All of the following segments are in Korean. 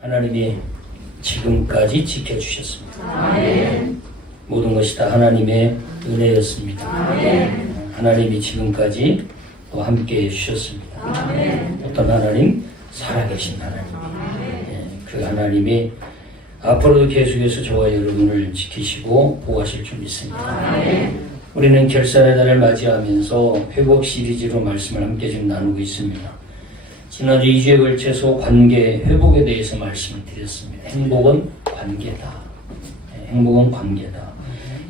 하나님이 지금까지 지켜주셨습니다. 아멘. 모든 것이 다 하나님의 은혜였습니다. 아멘. 하나님이 지금까지 또 함께 해주셨습니다. 아멘. 어떤 하나님? 살아계신 하나님. 그 하나님이 앞으로도 계속해서 저와 여러분을 지키시고 보호하실 줄 믿습니다. 아멘. 우리는 결산의 날을 맞이하면서 회복 시리즈로 말씀을 함께 지금 나누고 있습니다. 지난주 2주에 걸쳐서 관계 회복에 대해서 말씀을 드렸습니다. 행복은 관계다. 행복은 관계다.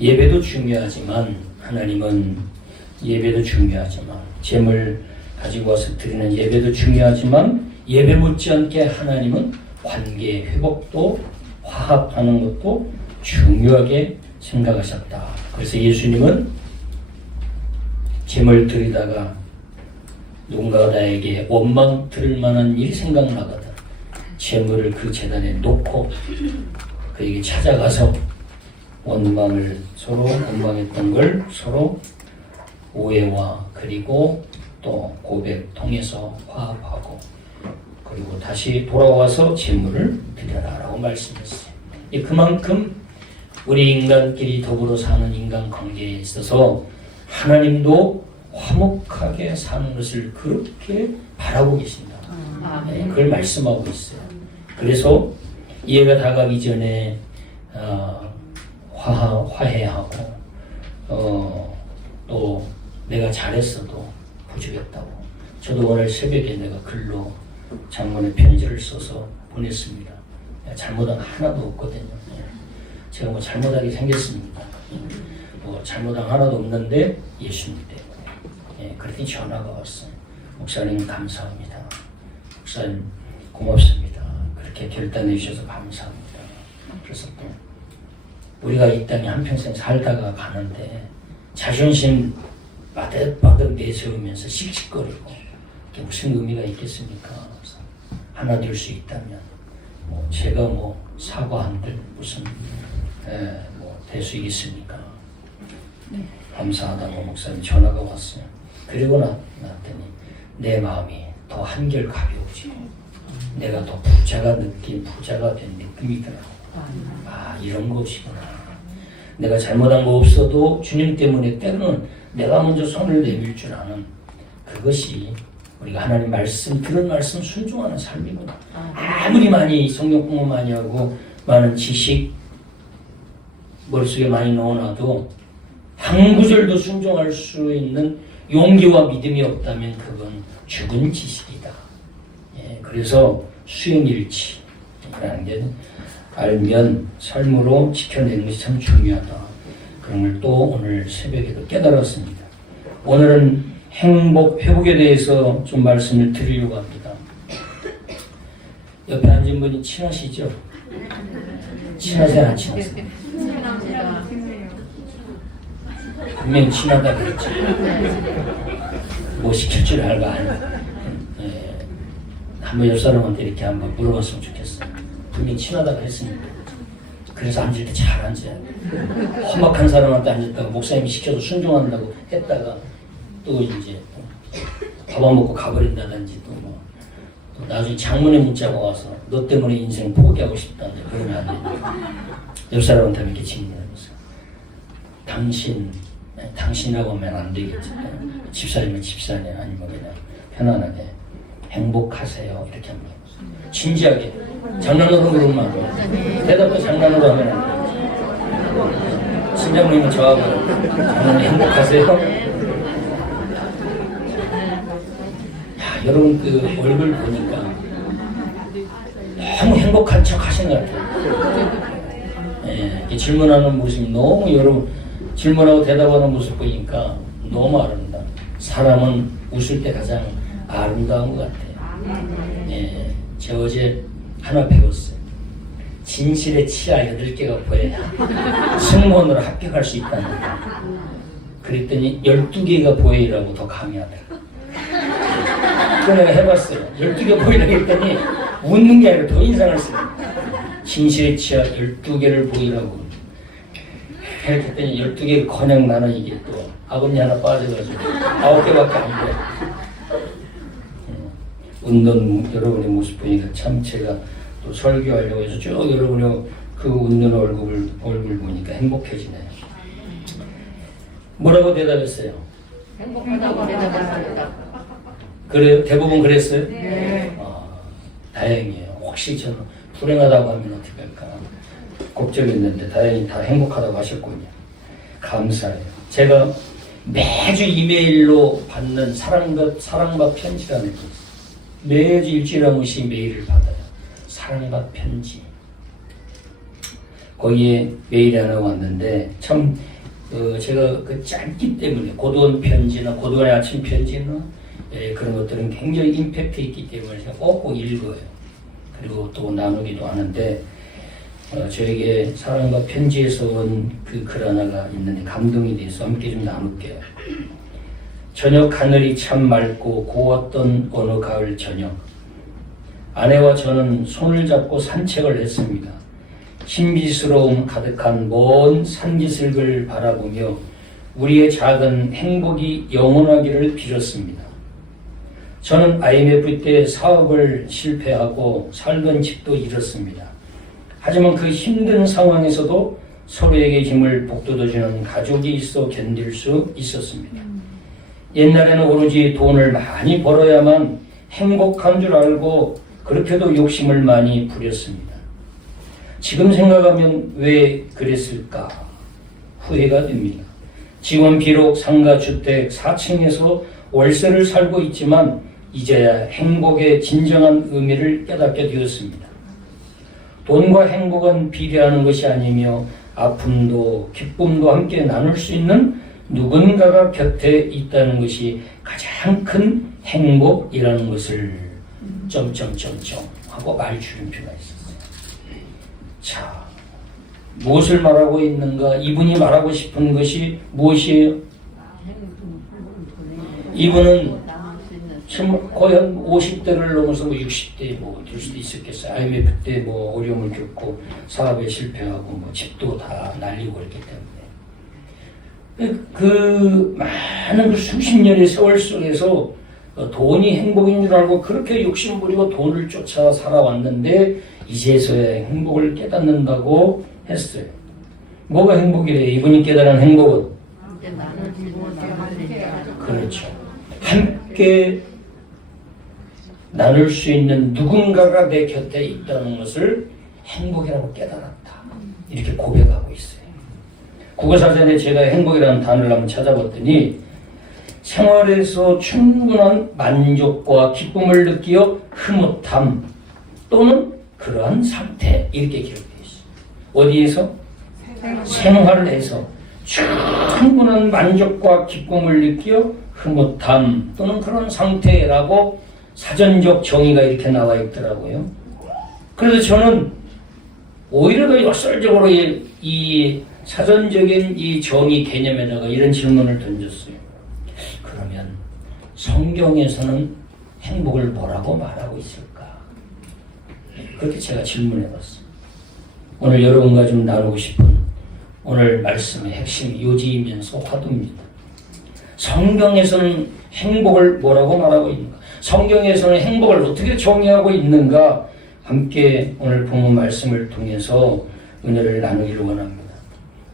예배도 중요하지만 하나님은 예배도 중요하지만 재물 가지고 와서 드리는 예배도 중요하지만 예배 못지않게 하나님은 관계 회복도 화합하는 것도 중요하게 생각하셨다. 그래서 예수님은 재물 드리다가 누군가가 나에게 원망 들을 만한 일이 생각나거든 재물을 그 재단에 놓고 그에게 찾아가서 원망했던 걸 서로 오해와 그리고 또 고백 통해서 화합하고 그리고 다시 돌아와서 재물을 드려라라고 말씀했어요. 그만큼 우리 인간끼리 더불어 사는 인간관계에 있어서 하나님도 화목하게 사는 것을 그렇게 바라고 계신다. 그걸 말씀하고 있어요. 그래서 이해가 다가기 전에 화해하고 또 내가 잘했어도 부족했다고. 저도 오늘 새벽에 내가 글로 장문에 편지를 써서 보냈습니다. 잘못한 거 하나도 없거든요. 제가 뭐 잘못하게 생겼습니까? 뭐 잘못한 거 하나도 없는데 예수님 때문에. 그랬더니 전화가 왔어요. 목사님 감사합니다. 목사님 고맙습니다. 그렇게 결단해 주셔서 감사합니다. 그래서 또 우리가 이 땅에 한평생 살다가 가는데 자존심 바득바득 내세우면서 씩씩거리고 그게 무슨 의미가 있겠습니까? 하나 될 수 있다면 제가 사과 한들 무슨 될 수 있겠습니까? 감사하다고 목사님 전화가 왔어요. 그리고 났더니 내 마음이 더 한결 가벼워지고 내가 더 부자가 된 느낌이더라고. 이런 것이구나. 내가 잘못한 거 없어도 주님 때문에 때로는 내가 먼저 손을 내밀 줄 아는 그것이 우리가 하나님 말씀 들은 말씀 순종하는 삶이구나. 아무리 많이 성경 공부 많이 하고 많은 지식 머릿속에 많이 넣어놔도 한 구절도 순종할 수 있는 용기와 믿음이 없다면 그건 죽은 지식이다. 그래서 수행일치라는 게 알면 삶으로 지켜내는 것이 참 중요하다. 그런 걸 또 오늘 새벽에도 깨달았습니다. 오늘은 행복, 회복에 대해서 좀 말씀을 드리려고 합니다. 옆에 앉은 분이 친하시죠? 친하세요, 안 친하세요? 분명히 친하다 그랬지. 뭐 시킬 줄 알고 한번 옆 사람한테 이렇게 한번 물어봤으면 좋겠어. 분명히 친하다고 했으니까. 그래서 앉을 때 잘 앉아야 돼. 험악한 사람한테 앉았다가 목사님이 시켜서 순종한다고 했다가 또 이제 밥 안 먹고 가버린다든지 또 나중에 장문의 문자가 와서 너 때문에 인생 포기하고 싶다는데 그러면 안 돼. 옆 사람한테 이렇게 질문하면서 당신이라고 하면 안 되겠지. 집사님은 집사님 아니면 그냥 편안하게 행복하세요 이렇게 하면 진지하게 장난으로 물으면 안 돼. 대답도 장난으로 하면 안 돼. 신장님은 저하고 행복하세요? 여러분 그 얼굴 보니까 너무 행복한 척 하신 것 같아요. 질문하는 모습이 너무 여러분 질문하고 대답하는 모습 보니까 너무 아름다워. 사람은 웃을 때 가장 아름다운 것 같아요. 제가 어제 하나 배웠어요. 진실에 치아 8개가 보여야 승무원으로 합격할 수 있다는 거예요. 그랬더니 12개가 보이라고 더 강의하더라고요. 그거 내가 해봤어요. 12개 보이라고 했더니 웃는 게 아니라 더 인상을 써요. 진실의 치아 12개를 보이라고. 이렇게 했더니 12개 그냥 나는 이게 또 아버님 하나 빠져가지고 9개밖에 안 보여. 웃는 여러분의 모습 보니까 참 제가 또 또 설교하려고 해서 쭉 여러분의 그 웃는 얼굴 보니까 행복해지네요. 뭐라고 대답했어요? 행복하다고 대답했습니다. 그래요? 대부분 그랬어요? 네. 다행이에요. 혹시 저는 불행하다고 하면 어떻게 할까 걱정했는데 다행히 다 행복하다고 하셨군요. 감사해요. 제가 매주 이메일로 받는 사랑과 편지라는 게 있어요. 매주 일주일에 한 번씩 메일을 받아요. 사랑과 편지. 거기에 메일이 하나 왔는데 참 제가 그 짧기 때문에 고도원 편지나 고도원의 아침 편지나 그런 것들은 굉장히 임팩트 있기 때문에 제가 꼭 읽어요. 그리고 또 나누기도 하는데 저에게 사랑과 편지에서 온 그 글 하나가 있는데 감동이 돼서 함께 좀 나눌게요. 저녁 하늘이 참 맑고 고웠던 어느 가을 저녁, 아내와 저는 손을 잡고 산책을 했습니다. 신비스러움 가득한 먼 산기슭을 바라보며 우리의 작은 행복이 영원하기를 빌었습니다. 저는 IMF 때 사업을 실패하고 살던 집도 잃었습니다. 하지만 그 힘든 상황에서도 서로에게 힘을 북돋아주는 가족이 있어 견딜 수 있었습니다. 옛날에는 오로지 돈을 많이 벌어야만 행복한 줄 알고 그렇게도 욕심을 많이 부렸습니다. 지금 생각하면 왜 그랬을까 후회가 됩니다. 지금 비록 상가주택 4층에서 월세를 살고 있지만 이제야 행복의 진정한 의미를 깨닫게 되었습니다. 돈과 행복은 비례하는 것이 아니며 아픔도 기쁨도 함께 나눌 수 있는 누군가가 곁에 있다는 것이 가장 큰 행복이라는 것을 점점점점 하고 말줄임표가 있었어요. 자, 무엇을 말하고 있는가? 이분이 말하고 싶은 것이 무엇이에요? 이분은 지금 거의 한 50대를 넘어서 뭐 60대 될 수도 있었겠어요. IMF 때 어려움을 겪고 사업에 실패하고 집도 다 날리고 그랬기 때문에 그 많은 그 수십 년의 세월 속에서 돈이 행복인 줄 알고 그렇게 욕심부리고 돈을 쫓아 살아왔는데 이제서야 행복을 깨닫는다고 했어요. 뭐가 행복이래요? 이분이 깨달은 행복은? 그렇죠. 함께 나눌 수 있는 누군가가 내 곁에 있다는 것을 행복이라고 깨달았다. 이렇게 고백하고 있어요. 국어사전에 제가 행복이라는 단어를 한번 찾아봤더니 생활에서 충분한 만족과 기쁨을 느끼어 흐뭇함 또는 그러한 상태 이렇게 기록되어 있어요. 어디에서? 생활을 해서 충분한 만족과 기쁨을 느끼어 흐뭇함 또는 그런 상태라고 사전적 정의가 이렇게 나와 있더라고요. 그래서 저는 오히려 더 역설적으로 이 사전적인 이 정의 개념에다가 이런 질문을 던졌어요. 그러면 성경에서는 행복을 뭐라고 말하고 있을까? 그렇게 제가 질문해봤어요. 오늘 여러분과 좀 나누고 싶은 오늘 말씀의 핵심 요지이면서 화두입니다. 성경에서는 행복을 뭐라고 말하고 있는가? 성경에서는 행복을 어떻게 정의하고 있는가? 함께 오늘 본문 말씀을 통해서 은혜를 나누기를 원합니다.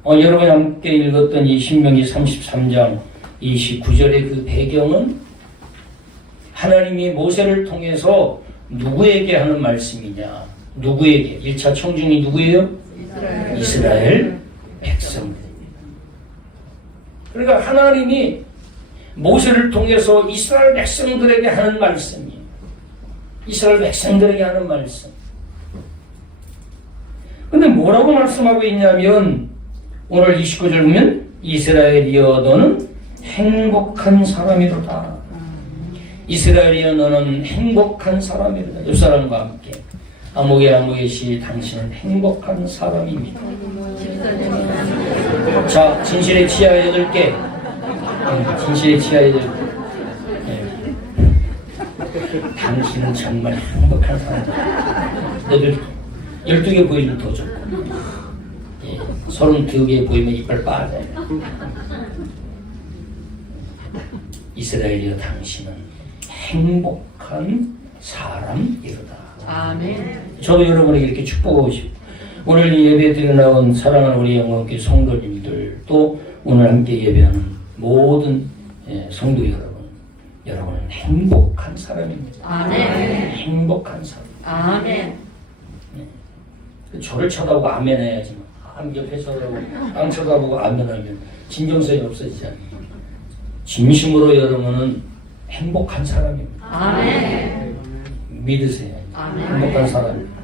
여러분이 함께 읽었던 이 신명기 33장 29절의 그 배경은 하나님이 모세를 통해서 누구에게 하는 말씀이냐? 누구에게? 1차 청중이 누구예요? 이스라엘 백성들. 그러니까 하나님이 모세를 통해서 이스라엘 백성들에게 하는 말씀이에요. 이스라엘 백성들에게 하는 말씀. 근데 뭐라고 말씀하고 있냐면 오늘 29절 보면 이스라엘이여 너는 행복한 사람이로다. 이스라엘이여 너는 행복한 사람이로다. 이 사람과 함께 아무개 시 당신은 행복한 사람입니다. 자, 진실의 치아 8개. 진실의 치아 8개. 당신은 정말 행복한 사람이다. 너들 12개 보이면 더 좋고 32개 보이면 이빨 빠져요. 이스라엘이여 당신은 행복한 사람이로다. 아멘. 저도 여러분에게 이렇게 축복하고 싶고 오늘 이 예배 드려 나온 사랑하는 우리 영광교회 성도님들도 오늘 함께 예배하는 모든 성도 여러분은 행복한 사람입니다. 아멘. 행복한 사람. 아멘. 저를 쳐다보고 아멘 해야지. 옆에 쳐다보고 안 쳐다보고 아멘 하면 진정성이 없어지잖아요. 진심으로 여러분은 행복한 사람입니다. 아멘. 믿으세요. 아멘. 행복한 사람입니다.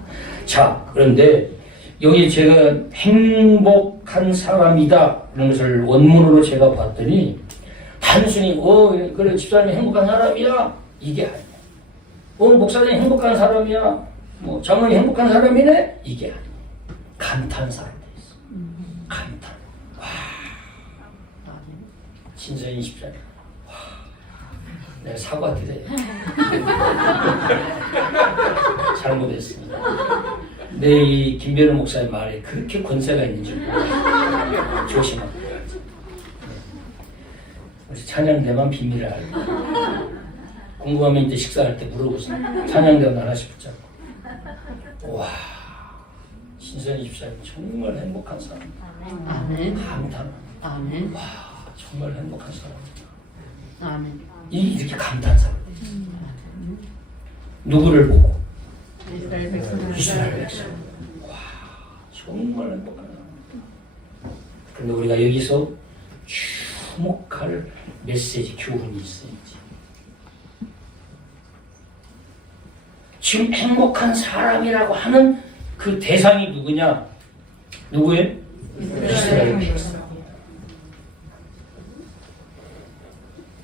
자, 그런데 여기 제가 행복한 사람이다 그런 것을 원문으로 제가 봤더니 단순히 그래 집사님이 행복한 사람이야 이게 아니야. 목사님이 행복한 사람이야. 뭐 장로님이 행복한 사람이네 이게 아니야. 감탄사가 돼 있어. 감탄. 와. 신서인 집사님. 와. 내가 사과드려요. 잘못했습니다. 내 이 김배로 목사의 말에 그렇게 권세가 있는 줄 몰라요. 조심하고. 우리 찬양대만 비밀을 알고. 궁금하면 이제 식사할 때 물어보세요. 찬양대만 하나씩 붙잡고. 와, 신선이 집사님 정말 행복한 사람. 아멘. 감탄. 아멘. 와, 정말 행복한 사람. 아멘. 이렇게 감탄사. 누구를 보고? 이스라엘 백성. 이스라엘 백성. 와, 정말 행복한 사람. 그런데 우리가 여기서 주목할 메시지 교훈이 있어야지. 지금 행복한 사람이라고 하는 그 대상이 누구냐? 누구예요? 이스라엘 백성.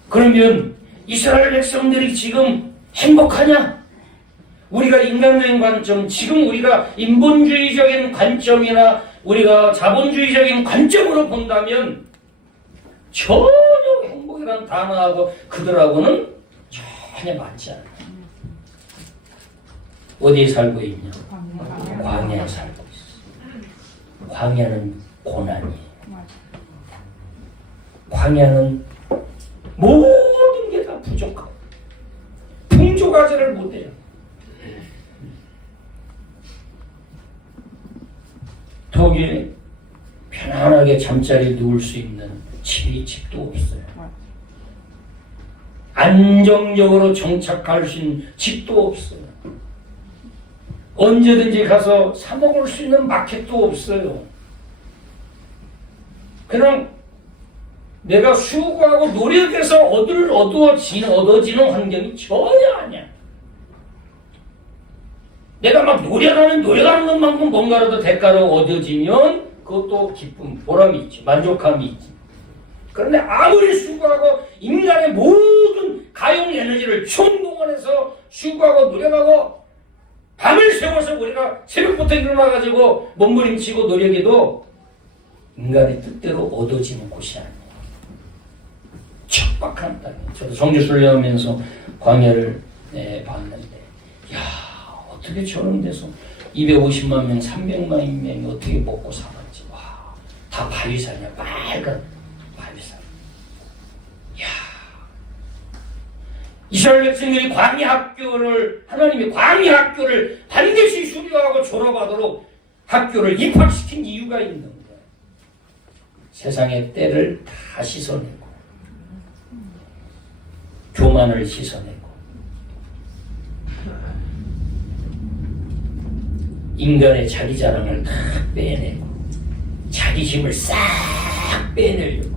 그러면 이스라엘 백성들이 지금 행복하냐? 우리가 인간적인 관점, 지금 우리가 인본주의적인 관점이나 우리가 자본주의적인 관점으로 본다면 전혀 행복이라는 단어하고 그들하고는 전혀 맞지 않아요. 어디에 살고 있냐? 광야에 살고 있어. 광야는 고난이에요. 광야는 모든 게 다 부족하고 풍조가지를 못해요. 거기에 편안하게 잠자리 누울 수 있는 집도 없어요. 안정적으로 정착할 수 있는 집도 없어요. 언제든지 가서 사 먹을 수 있는 마켓도 없어요. 그냥 내가 수고하고 노력해서 얻어지는 환경이 전혀 아니야. 내가 막 노력하는 것만큼 뭔가라도 대가로 얻어지면 그것도 기쁨, 보람이 있지, 만족감이 있지. 그런데 아무리 수고하고 인간의 모든 가용 에너지를 총동원해서 수고하고 노력하고 밤을 새워서 우리가 새벽부터 일어나가지고 몸부림치고 노력해도 인간의 뜻대로 얻어지는 곳이 아니에요. 척박한 땅이에요. 저도 성지순례하면서 광야를 봤는데 야, 어떻게 저런 데서 250만 명, 300만 명이 어떻게 먹고 살았지. 와, 다 바위산이야. 빨간 바위산. 야, 이스라엘 백성들이 하나님이 광야 학교를 반드시 수료하고 졸업하도록 학교를 입학시킨 이유가 있는 거예요. 세상의 때를 다 씻어내고 교만을 씻어내고 인간의 자기 자랑을 다 빼내고 자기 힘을 싹 빼내려고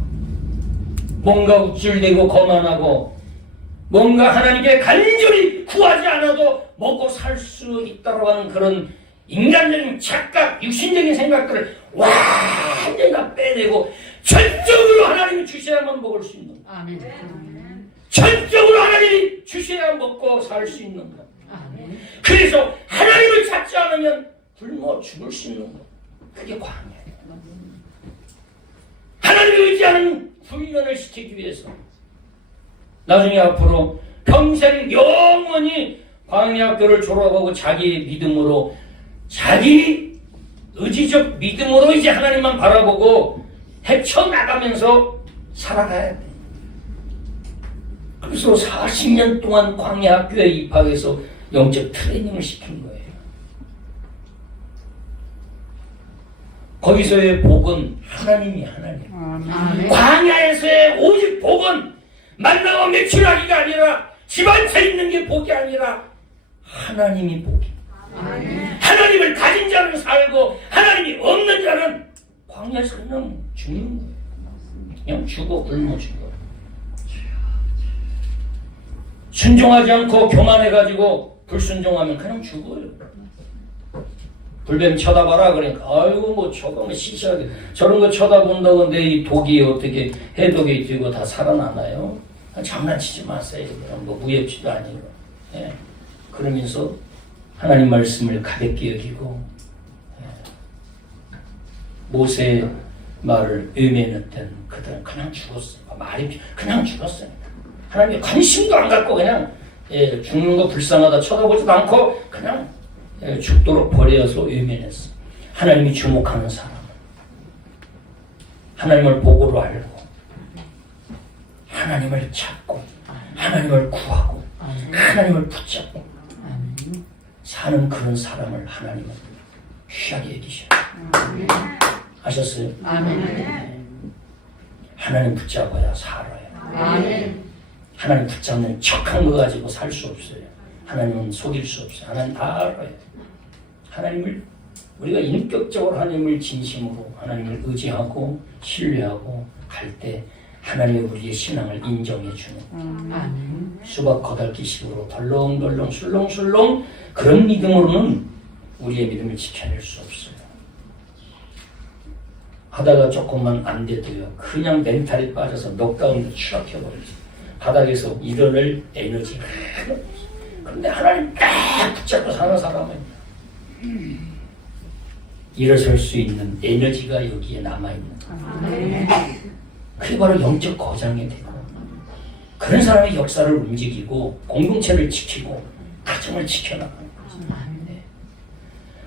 뭔가 우쭐대고 거만하고 뭔가 하나님께 간절히 구하지 않아도 먹고 살 수 있다고 하는 그런 인간적인 착각, 육신적인 생각들을 완전히 다 빼내고 전적으로 하나님이 주셔야만 먹을 수 있는 것. 아멘. 전적으로 하나님이 주셔야 먹고 살 수 있는 것. 아멘. 그래서 하나님을 찾지 않으면 굶어 죽을 수 있는 것. 그게 광야예요. 하나님을 의지하는 훈련을 시키기 위해서 나중에 앞으로 평생 영원히 광야학교를 졸업하고 자기의 믿음으로 자기 의지적 믿음으로 이제 하나님만 바라보고 헤쳐나가면서 살아가야 돼. 그래서 40년 동안 광야학교에 입학해서 영적 트레이닝을 시킨 거예요. 거기서의 복은 하나님이 하나님. 아멘. 광야에서의 오직 복은 만나와 매출하기가 아니라 집안에 있는 게 복이 아니라 하나님이 복이. 하나님을 가진 자는 살고 하나님이 없는 자는 광야에서 그냥 죽는 거예요. 그냥 죽어 굶어 죽어. 순종하지 않고 교만해가지고 불순종하면 그냥 죽어요. 불뱀 쳐다봐라 그러니까 아이고 뭐 저거 뭐 시시하게 저런 거 쳐다본다고 근데 이 독이 어떻게 해독이 되고 다 살아나나요? 장난치지 마세요. 뭐 무협지도 아니고. 예. 그러면서 하나님 말씀을 가볍게 여기고 모세의 말을 외면했던 그들은 그냥 죽었어요. 말이 그냥 죽었어요. 하나님이 관심도 안 갖고 그냥 죽는 거 불쌍하다 쳐다보지도 않고 그냥 죽도록 버려서 외면했어. 하나님이 주목하는 사람은 하나님을 보고로 알고 하나님을 찾고 하나님을 구하고 하나님을 붙잡고 사는 그런 사람을 하나님은 귀하게 여기셔요. 아셨어요? 아멘. 하나님 붙잡아야 살아요. 아멘. 하나님 붙잡는 척한 거 가지고 살 수 없어요. 하나님은 속일 수 없어요. 하나님 다 알아요. 하나님을 우리가 인격적으로 하나님을 진심으로 하나님을 의지하고 신뢰하고 갈 때 하나님이 우리의 신앙을 인정해 주는 수박 거달기식으로 덜렁덜렁 술렁술렁 그런 믿음으로는 우리의 믿음을 지켜낼 수 없어요. 하다가 조금만 안 돼도요. 그냥 멘탈이 빠져서 넉다운도 추락해버리죠. 바닥에서 일어날 에너지가 그런데 하나님 딱 붙잡고 사는 사람은 일어설 수 있는 에너지가 여기에 남아있는 거예요. 그게 바로 영적 거장이 되고 그런 사람이 역사를 움직이고 공동체를 지키고 가정을 지켜나가는 거죠.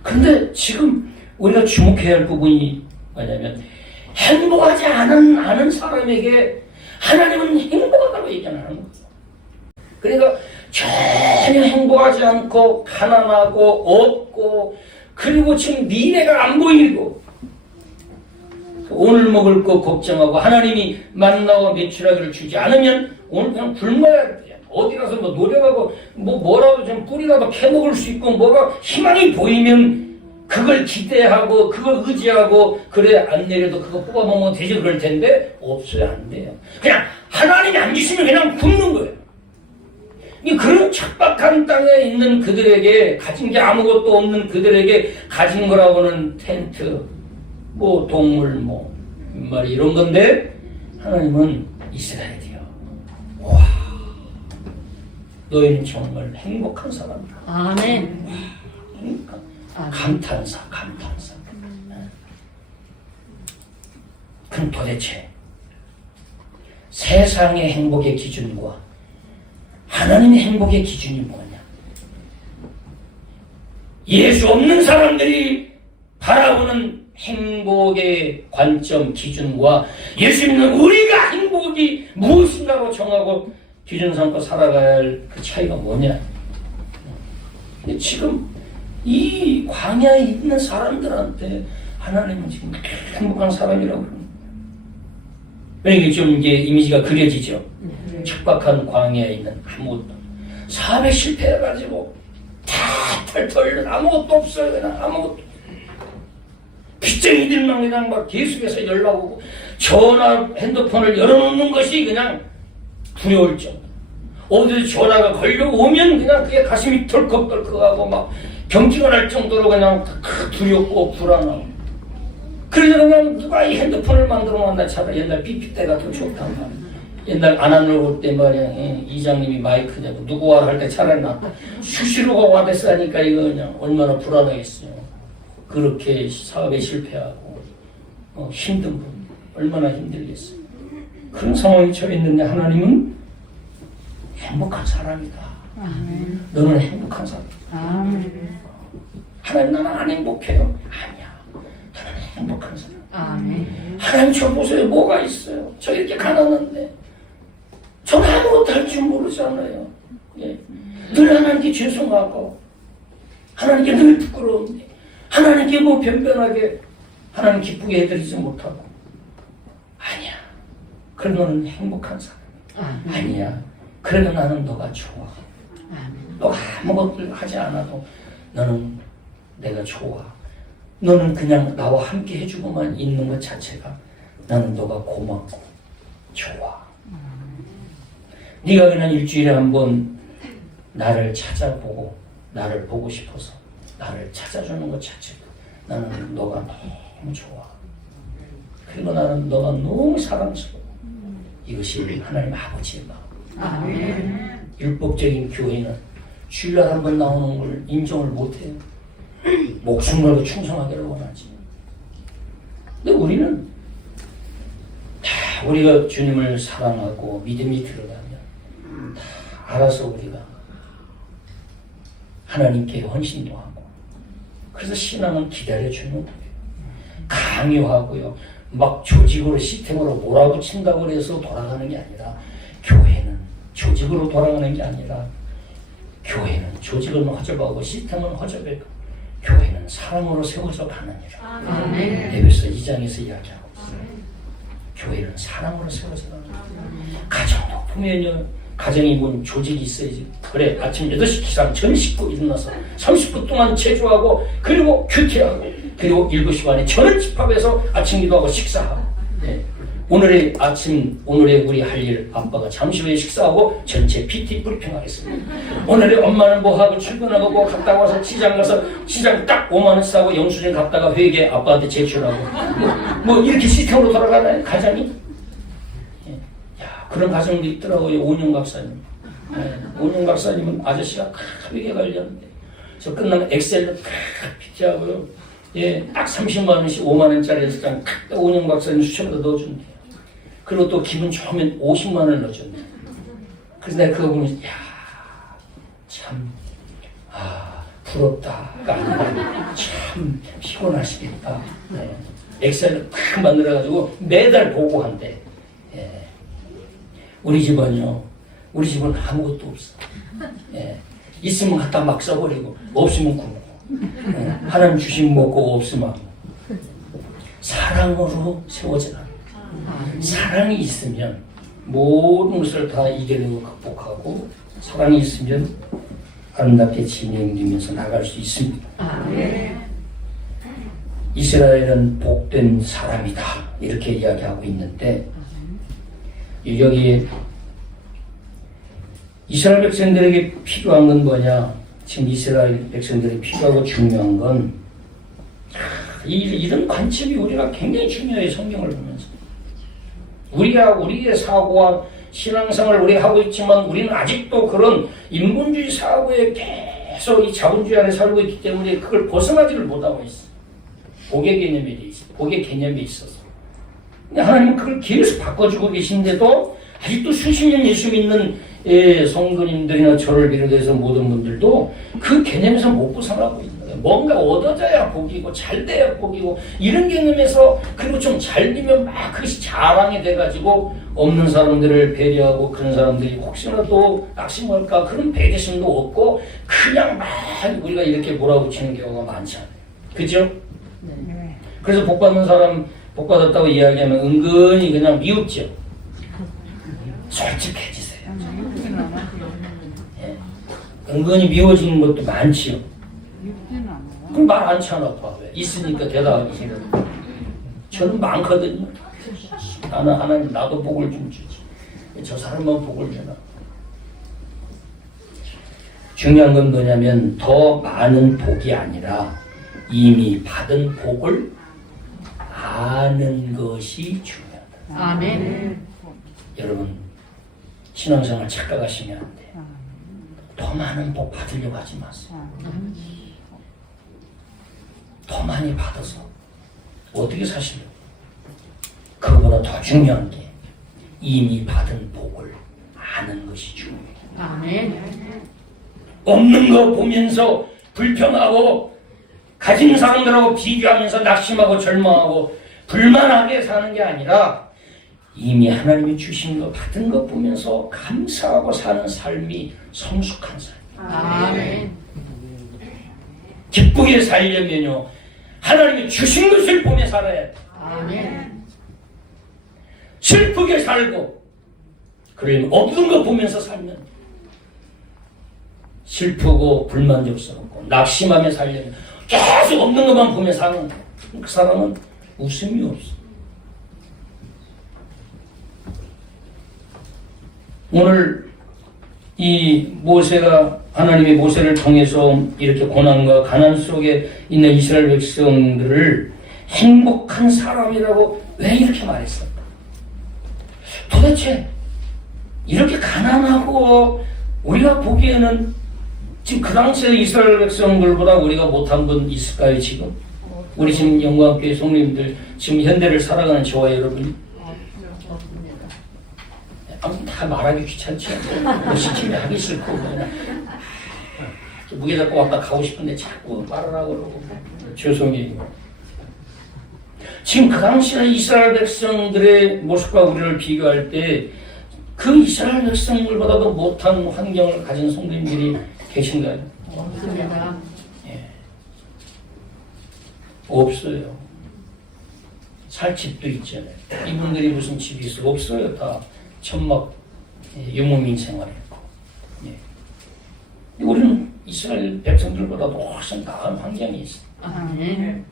그런데 지금 우리가 주목해야 할 부분이 뭐냐면 행복하지 않은 사람에게 하나님은 행복하다고 얘기 안 하는 거예요. 그러니까 전혀 행복하지 않고 가난하고 없고 그리고 지금 미래가 안 보이고 오늘 먹을 거 걱정하고 하나님이 만나와 매출하기를 주지 않으면 오늘 그냥 굶어야 돼요. 어디 가서 뭐 노력하고 뭐라도 좀 뿌리라도 캐먹을 수 있고 뭐가 희망이 보이면 그걸 기대하고 그걸 의지하고 그래 안 내려도 그거 뽑아먹으면 되지 그럴 텐데 없어요. 안 돼요. 그냥 하나님이 안 주시면 그냥 굶는 거예요. 그런 척박한 땅에 있는 그들에게 가진 게 아무것도 없는 그들에게 가진 거라고는 텐트 뭐 동물 뭐 말이 이런 건데 하나님은 이스라엘이요. 와 너희는 정말 행복한 사람이다. 아멘. 그러니까 감탄사. 그럼 도대체 세상의 행복의 기준과 하나님의 행복의 기준이 뭐냐? 예수 없는 사람들이 바라보는 행복의 관점 기준과 예수 믿는 우리가 행복이 무엇인가로 정하고 기준 삼고 살아가야 할 그 차이가 뭐냐? 근데 지금 이 광야에 있는 사람들한테 하나님은 지금 행복한 사람이라고 그러는 거예요. 그러니까 좀 이게 이미지가 그려지죠. 척박한 광야에 있는 아무것도 사업에 실패해가지고 다 털털 아무것도 없어요. 그냥 아무것도 빚쟁이들만 그냥 막 계속해서 연락 오고 전화 핸드폰을 열어놓는 것이 그냥 두려울 정도. 어디서 전화가 걸려오면 그냥 그게 가슴이 덜컥덜컥하고 막 경기가 날 정도로 그냥 두렵고 불안하고. 그래서 그냥 누가 이 핸드폰을 만들어놨나 차라리 옛날 BP 때가 더 좋단 말이야. 옛날 안안을 올 때 말이야 이장님이 마이크 잡고 누구 와라 할 때 차라리 낫다. 수시로가 와댔으니까 이거 그냥 얼마나 불안하겠어요. 그렇게 사업에 실패하고 힘든 분 얼마나 힘들겠어요. 그런 상황에 처해 있는데 하나님은 행복한 사람이다. 아멘. 너는 행복한 사람이다. 아멘. 하나님 나는 안 행복해요. 아니야. 너는 행복한 사람. 아멘. 하나님 저 보세요. 뭐가 있어요. 저 이렇게 가난한데 저는 아무것도 할 줄 모르잖아요. 예. 늘 하나님께 죄송하고 하나님께 늘 부끄러운데 하나님께 뭐 변변하게 하나님 기쁘게 해드리지 못하고 아니야. 그럼 너는 행복한 사람. 아니야. 그러면 나는 너가 좋아. 너가 아무것도 하지 않아도 너는 내가 좋아. 너는 그냥 나와 함께 해주고만 있는 것 자체가 나는 너가 고맙고 좋아. 네가 그냥 일주일에 한번 나를 찾아보고 나를 보고 싶어서 나를 찾아주는 것 자체가 나는 너가 너무 좋아. 그리고 나는 너가 너무 사랑스러워. 이것이 하나님 아버지의 마음. 율법적인 교회는 주일날 한번 나오는 걸 인정을 못해요. 목숨 걸고 충성하기를 원하지. 근데 우리는 다 우리가 주님을 사랑하고 믿음이 들어가면 다 알아서 우리가 하나님께 헌신도 하고, 그래서 신앙은 기다려주는 거예요. 강요하고요, 막 조직으로 시스템으로 몰아붙인다고 해서 돌아가는 게 아니라, 교회는 조직으로 돌아가는 게 아니라, 교회는 조직은 허접하고 시스템은 허접해도 교회는 사랑으로 세워져 가느니라. 에베소 2장에서 이야기하고 있어요. 교회는 사랑으로 세워져 가느니라. 가정도 보면요, 가정이 뭔 조직이 있어야지. 그래, 아침 8시 기상 전 식구 일어나서 30분 동안 제주하고, 그리고 큐티하고, 그리고 7시 반에 전원 집합해서 아침 기도하고 식사하고. 네. 오늘의 아침, 오늘의 우리 할 일, 아빠가 잠시 후에 식사하고 전체 PT 브리핑하겠습니다. 오늘의 엄마는 뭐 하고 출근하고 뭐 갔다 와서 시장 가서 시장 딱 5만 원 사고 영수증 갖다가 회계 아빠한테 제출하고 뭐 이렇게 시스템으로 돌아가나요? 가장이? 예. 야, 그런 가정도 있더라고요. 오은영 박사님. 예. 오은영 박사님은 아저씨가 회계 관련인데 저 끝나면 엑셀로 PT하고요. 예, 딱 30만 원씩 5만 원짜리 해서 딱 오은영 박사님 수첩에다 넣어준대요. 그리고 또 기분 좋으면 50만 원을 넣어줬네. 그래서 내가 그거 보면서, 야, 참, 부럽다가 아니라, 참, 피곤하시겠다. 네. 엑셀을 탁 만들어가지고 매달 보고한대. 예. 우리 집은요, 우리 집은 아무것도 없어. 예. 있으면 갖다 막 써버리고, 없으면 굶고. 예. 하나님 주시면 먹고, 없으면 사랑으로 세워져라. 사랑이 있으면 모든 것을 다 이겨내고 극복하고, 사랑이 있으면 아름답게 진행되면서 나갈 수 있습니다. 이스라엘은 복된 사람이다 이렇게 이야기하고 있는데, 여기에 이스라엘 백성들에게 필요한 건 뭐냐? 지금 이스라엘 백성들이 필요하고 중요한 건 이런 관점이 우리가 굉장히 중요해요. 성경을 보면서 우리의 사고와 신앙생활을 우리가 하고 있지만 우리는 아직도 그런 인본주의 사고에 계속 이 자본주의 안에 살고 있기 때문에 그걸 벗어나지를 못하고 있어. 복의 개념에 있어서. 근데 하나님은 그걸 계속 바꿔주고 계신데도 아직도 수십 년 예수 믿는 성도님들이나 저를 비롯해서 모든 분들도 그 개념에서 못 벗어나고 있는 거예요. 뭔가 얻어져야 복이고 잘 돼야 복이고 이런 개념에서, 그리고 좀 잘 되면 막 그것이 자랑이 돼가지고 없는 사람들을 배려하고 그런 사람들이 혹시나 또 낙심할까 그런 배려심도 없고 그냥 막 우리가 이렇게 몰아붙이는 경우가 많지 않아요. 그죠? 네. 그래서 복 받는 사람 복 받았다고 이야기하면 은근히 그냥 미웃죠. 솔직해지세요. 예. 은근히 미워지는 것도 많지요. 그럼 말 않잖아. 왜? 있으니까 대답하기 싫어. 저는 많거든요. 나는 하나님 나도 복을 좀 주지. 저 사람만 복을 주나. 중요한 건 뭐냐면 더 많은 복이 아니라 이미 받은 복을 아는 것이 중요하다. 아멘. 여러분 신앙생활 착각하시면 안 돼요. 더 많은 복 받으려고 하지 마세요. 더 많이 받아서 어떻게 사실래요? 그거보다 더 중요한 게 이미 받은 복을 아는 것이 중요해요. 아멘. 없는 거 보면서 불평하고 가진 사람들하고 비교하면서 낙심하고 절망하고 불만하게 사는 게 아니라 이미 하나님이 주신 거 받은 거 보면서 감사하고 사는 삶이 성숙한 삶. 아멘. 기쁘게 살려면요, 하나님이 주신 것을 보며 살아야 돼. 아멘. 슬프게 살고 그러면 없는 거 보면서 살면 슬프고 불만족스럽고 낙심하며 살려면 계속 없는 것만 보며 사는 그 사람은 웃음이 없어. 오늘 이 모세가 하나님의 모세를 통해서 이렇게 고난과 가난 속에 있는 이스라엘 백성들을 행복한 사람이라고 왜 이렇게 말했을까? 도대체 이렇게 가난하고 우리가 보기에는 지금 그 당시에 이스라엘 백성들보다 우리가 못한 분 있을까요 지금? 우리 지금 영광교회 성도님들 지금 현대를 살아가는 저와 여러분이 아무튼 다 말하기 귀찮죠. 뭐 시키면 하기 싫고 그냥 무게 잡고 왔다 가고 싶은데 자꾸 말하라고 그러고 죄송해요. 지금 그 당시에 이스라엘 백성들의 모습과 우리를 비교할 때 그 이스라엘 백성들보다도 못한 환경을 가진 성도님들이 계신가요? 없습니다. 예. 없어요. 살 집도 있잖아요. 이분들이 무슨 집이 있어? 없어요. 다 천막 유목민 생활했고. 예. 우리는 이스라엘 백성들보다도 훨씬 나은 환경이 있어요. 아멘.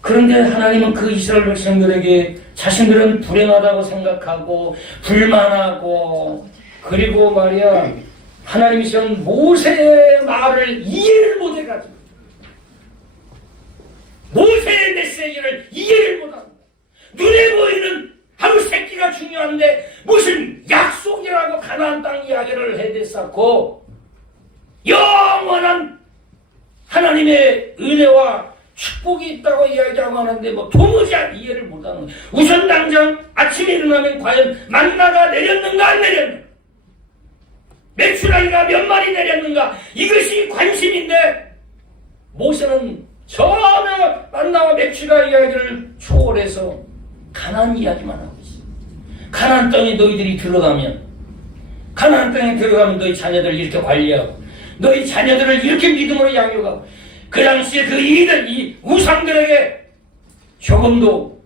그런데 하나님은 그 이스라엘 백성들에게 자신들은 불행하다고 생각하고 불만하고 그리고 말이야 하나님이 전 모세의 말을 이해를 못해가지고 모세의 메시지를 이해를 못합니다. 눈에 보이는 하루 새끼가 중요한데 무슨 약속이라고 가나안 땅 이야기를 해댔었고 영원한 하나님의 은혜와 축복이 있다고 이야기하고 하는데 뭐 도무지 이해를 못하는 거예요. 우선 당장 아침에 일어나면 과연 만나가 내렸는가 안 내렸는가 메추라기가 몇 마리 내렸는가 이것이 관심인데 모세는 전혀 만나와 메추라 이야기를 초월해서 가나안 이야기만 하고 있어요. 가나안 땅에 너희들이 들어가면 가나안 땅에 들어가면 너희 자녀들을 이렇게 관리하고 너희 자녀들을 이렇게 믿음으로 양육하고 그 당시에 그 이 우상들에게 조금도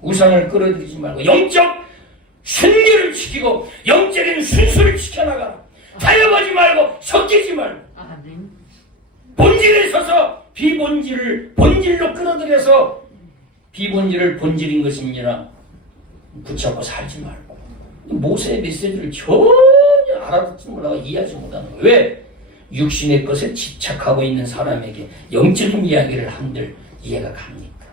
우상을 끌어들이지 말고 영적 순리를 지키고 영적인 순수를 지켜나가라. 타협하지 말고 섞이지 말고 아멘. 본질에 서서 비본질을 본질로 끌어들여서 비본질을 본질인 것입니다. 붙잡고 살지 말고 모세의 메시지를 전혀 알아듣지 못하고 이해하지 못하는 거예요. 왜? 육신의 것에 집착하고 있는 사람에게 영적인 이야기를 한들 이해가 갑니까?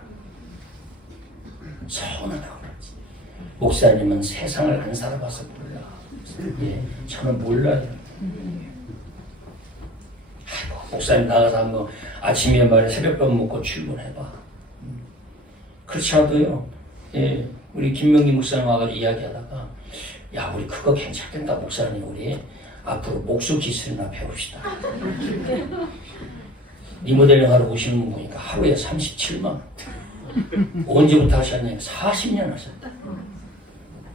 서운하다고 그러지. 목사님은 세상을 안 살아봐서 몰라. 예, 저는 몰라요. 아이고, 목사님 나가서 한번 아침에 말에 새벽밥 먹고 출근해봐. 그렇지 않아도요. 예, 우리 김명기 목사님 와가지고 이야기하다가 야 우리 그거 괜찮겠다 목사님 우리 앞으로 목수 기술이나 배웁시다. 리모델링 하러 오시는 분 보니까 하루에 37만 원. 언제부터 하셨냐면 40년 하셨다.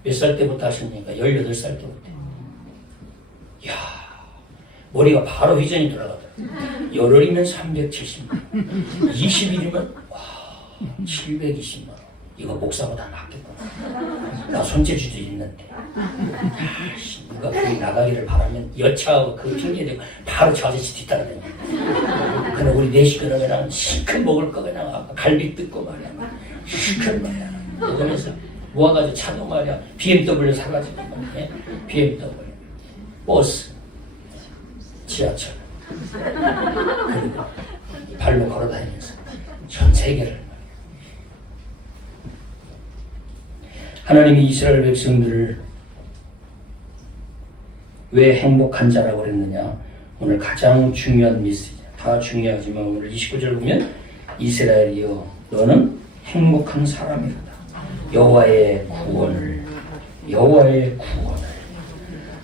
몇 살 때부터 하셨냐니까 18살 때부터. 이야 머리가 바로 회전이 돌아가더라. 열흘이면 370만 원. 20일이면 와 720만 원. 이거 목사보다 낫겠구나. 나 손재주도 있는데. 누가 거기 나가기를 바라면 여차하고 그 핑계대고 바로 저 아저씨 뒤따라다녀. 근데 우리 넷이 그러면 시큰 먹을 거 그냥 아까 갈비 뜯고 말이야. 시큰 말이야. 그러면서 모아가지고 차도 말이야. BMW 사가지고 말이야. BMW. 버스. 지하철. 그리고 발로 걸어다니면서 전 세계를 하나님이 이스라엘 백성들을 왜 행복한 자라고 그랬느냐? 오늘 가장 중요한 메시지. 다 중요하지만 오늘 29절 보면 이스라엘이여 너는 행복한 사람이다. 여호와의 구원을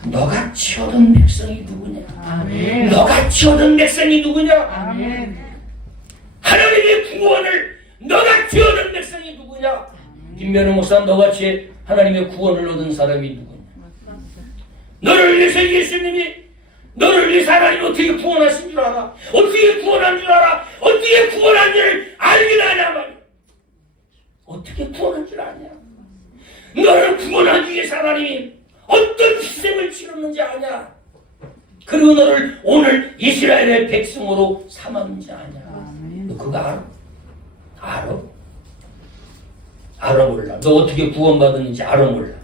너같이 얻은 백성이 누구냐? 아멘. 너같이 얻은 백성이 누구냐? 아멘. 하나님의 구원을 너같이 얻은 백성이 누구냐? 김면호 목사 너같이 하나님의 구원을 얻은 사람이 누구냐? 너를 위해서 예수님이 너를 위해서 하나님 어떻게 구원하신 줄 알아? 어떻게 구원한 줄 알아? 너를 오늘 이스라엘의 백성으로 삼았는지 아냐? 너 그거 알아? 알아? 알아 몰라? 너 어떻게 구원받았는지 알아 몰라?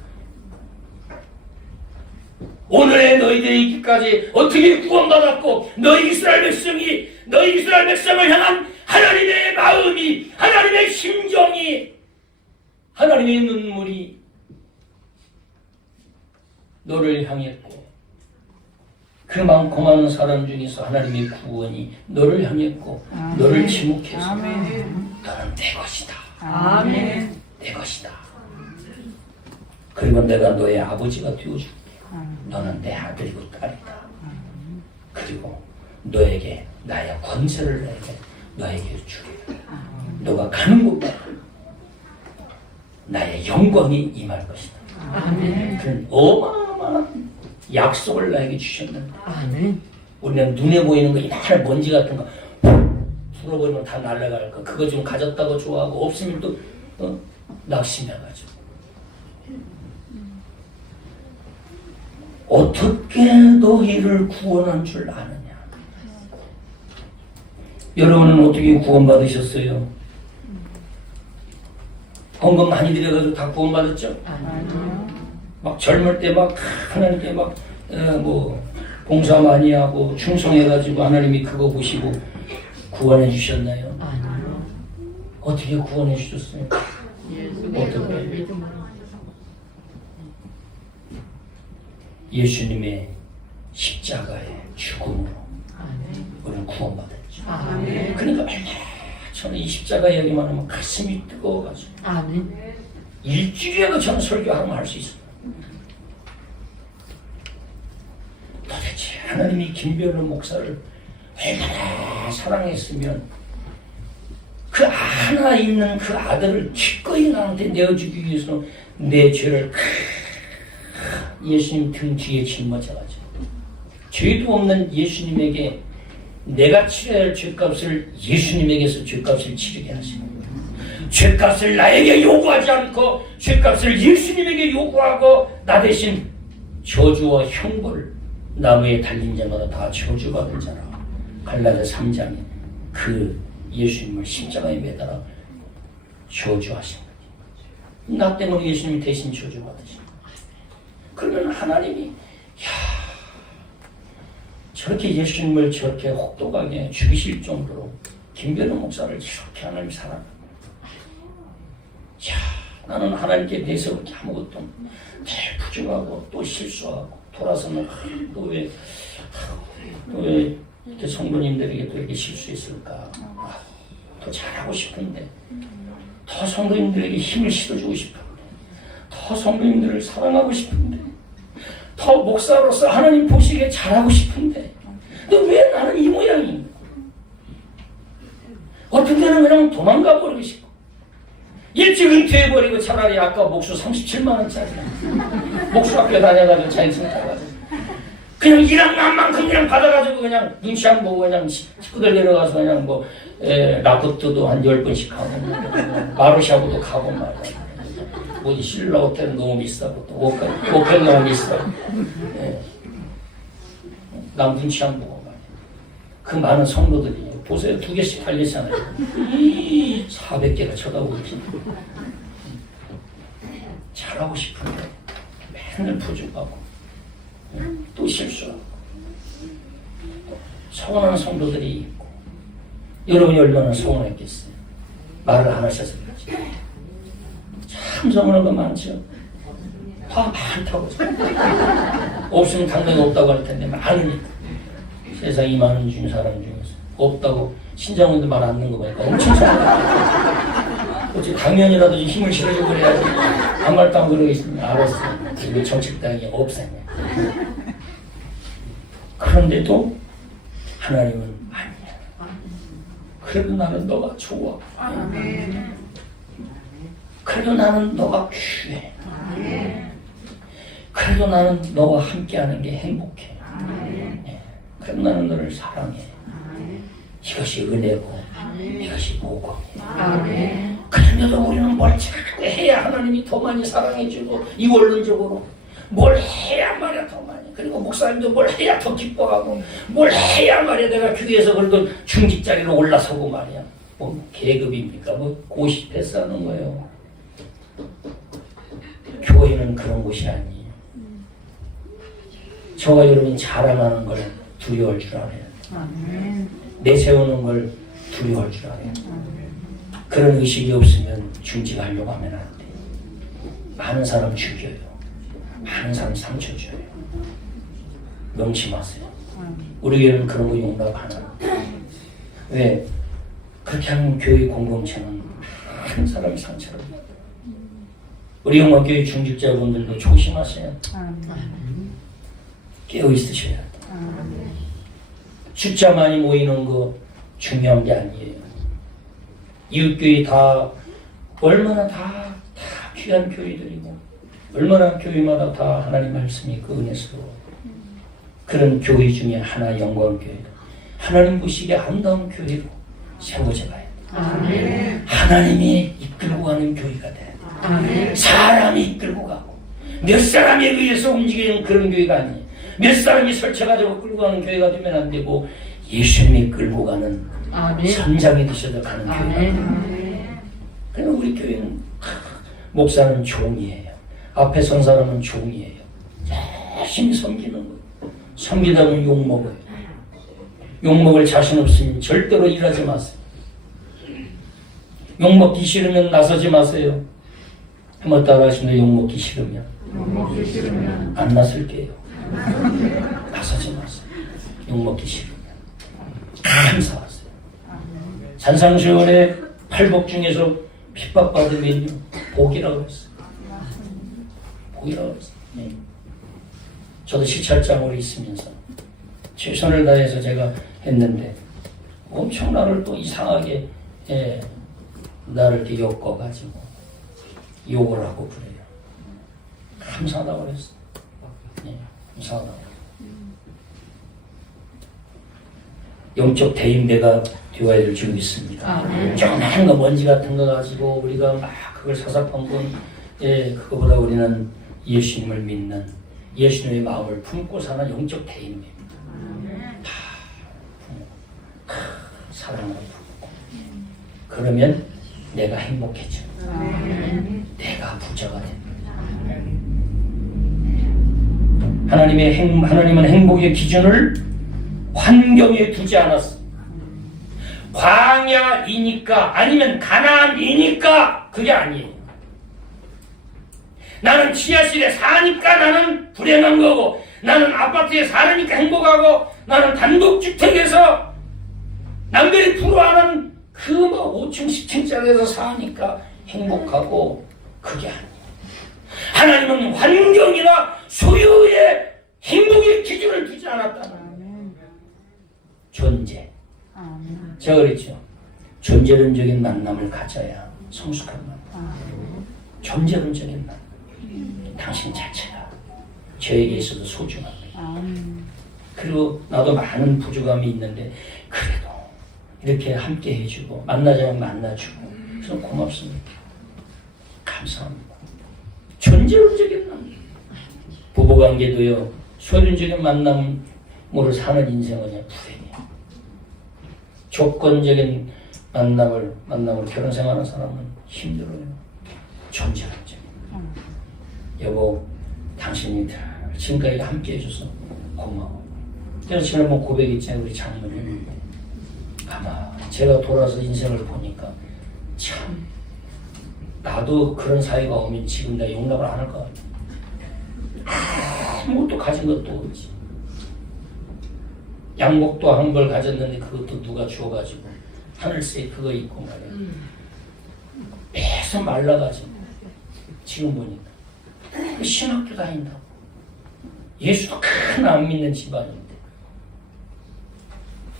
오늘의 너희들이 있기까지 어떻게 구원받았고 너희 이스라엘 백성을 향한 하나님의 마음이, 하나님의 심정이, 하나님의 눈물이 너를 향했고 그 많고 많은 사람 중에서 하나님의 구원이 너를 향했고 너를 지목해서 너는 내 것이다. 아멘. 내 것이다. 그리고 내가 너의 아버지가 되어줄게. 너는 내 아들이고 딸이다. 그리고 너에게 나의 권세를 너에게 주리라. 너가 가는 곳마다 나의 영광이 임할 것이다. 아멘. 그런 어마어마한 약속을 나에게 주셨는데 아멘. 우리는 눈에 보이는 거 이만한 먼지 같은 거 풀어버리면 다 날아갈 거 그거 좀 가졌다고 좋아하고 없으면 또 낙심해가지고 어떻게 너희를 구원한 줄 아느냐? 여러분은 어떻게 구원받으셨어요? 헌금 많이 드려가지고 다 구원받았죠? 막 젊을 때 막 하나님께 막 봉사 많이 하고 충성해가지고 하나님이 그거 보시고 구원해 주셨나요? 어떻게 구원해 주셨어요? 어떻게? 예수님의 십자가의 죽음으로 우리는 구원받았죠. 그러니까 얼마나 저는 이 십자가 이야기만 하면 가슴이 뜨거워가지고 일주일에도 저는 설교하면 할 수 있어요. 도대체 하나님이 김별로 목사를 얼마나 사랑했으면 그 하나 있는 그 아들을 기꺼이 나한테 내어주기 위해서 내 죄를 예수님 등 뒤에 짊어져가지고 죄도 없는 예수님에게 내가 치러야 할 죄값을 예수님에게서 죄값을 치르게 하시는 거예요. 죄값을 나에게 요구하지 않고 죄값을 예수님에게 요구하고 나 대신 저주와 형벌 나무에 달린 자마다 다 저주받은 자라. 갈라디아 3장에 그 예수님을 십자가에 매달아 저주하신 거예요. 나 때문에 예수님이 대신 저주받으신 거예요. 그러면 하나님이 저렇게 예수님을 저렇게 혹독하게 죽이실 정도로 김변호 목사를 저렇게 하나님 사랑합니다. 나는 하나님께 대해서 그렇게 아무것도 늘 부족하고 또 실수하고 돌아서는 또 왜 이렇게 성도님들에게 또 이렇게 실수했을까? 더 잘하고 싶은데 더 성도님들에게 힘을 실어주고 싶은데 더 성도님들을 사랑하고 싶은데 더 목사로서 하나님 보시기에 잘하고 싶은데 근데 왜 나는 이 모양이 어떤 데는 그냥 도망가 버리고 싶고 일찍 은퇴해버리고 차라리 아까 목수 37만원짜리 목수 학교 다녀가지고 자격증 따가지고 그냥 일한 만큼 그냥 받아가지고 그냥 눈치 안 보고 그냥 식구들 데려가서 그냥 라프트도 한 10번씩 하고 마루샤브도 가고 말이야. 뭐지 실라 호텔은 너무 비싸고 또 오펜 너무 비싸고 남 눈치 안 보고 말이야. 그 많은 성도들이 보세요. 2개씩 달렸잖아요. 400개가 쳐다보고 있지. 잘하고 싶은데 맨날 부족하고 또 실수하고 서운한 성도들이 있고 여러분이 얼마나 서운했겠어요. 말을 안 하셔서 그렇지. 참 서운한 거 많죠. 화 많다고. 없으면 당연히 없다고 할 텐데 많으니까. 세상 이 많은 중 사람 중에서 없다고 신장원도 말 안 듣는 거 보니까 엄청 서운해. 어찌 당연이라도 힘을 실어주고 그래야지. 아무 말도 안 그러고 있으면 알았어. 그리고 정책당이 없애냐. 그런데도 하나님은 아니야. 그래도 나는 너가 좋아. 그래도 나는 너가 귀해. 그래도 나는 너와 함께하는 게 행복해. 그래도 나는 너를 사랑해. 이것이 은혜고 이것이 복음이야. 그런데도 우리는 뭘 자꾸 해야 하나님이 더 많이 사랑해주고 이원론적으로 뭘 해야 말이야 더 많이. 그리고 목사님도 뭘 해야 더 기뻐하고 뭘 해야 말이야 내가 교회에서 그래도 중직자리로 올라서고 말이야. 뭐 계급입니까? 뭐 고시 패스하는 거예요. 교회는 그런 곳이 아니에요. 저와 여러분이 자랑하는 걸 두려워할 줄 알아요. 내세우는 걸 두려워할 줄 알아요. 그런 의식이 없으면 중직하려고 하면 안 돼. 많은 사람 죽여요. 많은 사람 상처 줘요. 명심하세요. 우리 교회는 그런 거 용납 안 해요. 왜? 그렇게 하면 교회 공동체는 많은 사람이 상처를 받아요. 우리 영광교회 중직자분들도 조심하세요. 깨어 있으셔야 돼요. 숫자 많이 모이는 거 중요한 게 아니에요. 이웃교회 다 얼마나 다 귀한 교회들이고 얼마나 교회마다 다 하나님 말씀이 그 은혜스러워. 그런 교회 중에 하나 영광교회. 하나님 보시기에 아름다운 교회로 세워져 가야 돼. 하나님이 이끌고 가는 교회가 돼. 사람이 이끌고 가고 몇 사람에 의해서 움직이는 그런 교회가 아니에요. 몇 사람이 설쳐가지고 끌고 가는 교회가 되면 안 되고 예수님이 끌고 가는 선장이 되셔서 가는 교회가 돼요. 그러니까 우리 교회는 목사는 종이에요. 앞에 선 사람은 종이에요. 열심히 섬기는 거예요. 섬기다 보면 욕먹어요. 욕먹을 자신 없으면 절대로 일하지 마세요. 욕먹기 싫으면 나서지 마세요. 한번 따라하시면 욕먹기 싫으면 안 나설게요. 나서지 마세요. 욕먹기 싫으면 감사하세요. 산상수훈의 팔복 중에서 핍박받으면요 복이라고 했어요. 복이라고 했어요. 네. 저도 시찰장으로 있으면서 최선을 다해서 제가 했는데 엄청 나를 또 이상하게 나를 이렇게 엮어가지고 욕을 하고 그래요. 감사하다고 그랬어. 감사하다고. 영적 대인배가 되어야 될 줄 믿습니다. 조그만 거 먼지 같은 거 가지고 우리가 막 그걸 사사건건 그거보다 우리는 예수님을 믿는 예수님의 마음을 품고 사는 영적 대인배입니다. 다 품고 사랑을 품고 그러면 내가 행복해져. 내가 부자가 됩니다. 하나님은 행복의 기준을 환경에 두지 않았어. 광야이니까 아니면 가나안이니까 그게 아니에요. 나는 지하실에 사니까 나는 불행한 거고 나는 아파트에 살으니까 행복하고 나는 단독주택에서 남들이 부러워하는 그 뭐 5층 10층짜리에서 사니까 행복하고 그게 아니에요. 하나님은 환경이나 소유의 행복의 기준을 두지 않았다는 존재. 제가 그랬죠. 존재론적인 만남을 가져야 성숙한 만남. 존재론적인 만남. 당신 자체가 저에게 있어도 소중합니다. 그리고 나도 많은 부족함이 있는데 그래도 이렇게 함께 해주고 만나자면 만나주고 그래서 고맙습니다. 감사합니다. 존재론적인 만남. 부부관계도요. 소유론적인 만남으로 사는 인생은 불행해요. 조건적인 만남으로 결혼 생활하는 사람은 힘들어요. 존재론적인. 여보, 당신이 지금까지 함께 해줘서 고마워. 그래서 지난번 고백 있잖아요. 우리 장모님. 아마 제가 돌아서 인생을 보니까 참 나도 그런 사이가 오면 지금 나 용납을 안 할 것 같아. 아무것도 가진 것도 없지. 양복도 한 벌 가졌는데 그것도 누가 주워가지고 하늘색 그거 입고 말이야. 계속 말라가지고 지금 보니까 신학교 다닌다고. 예수도 큰 안 믿는 집안인데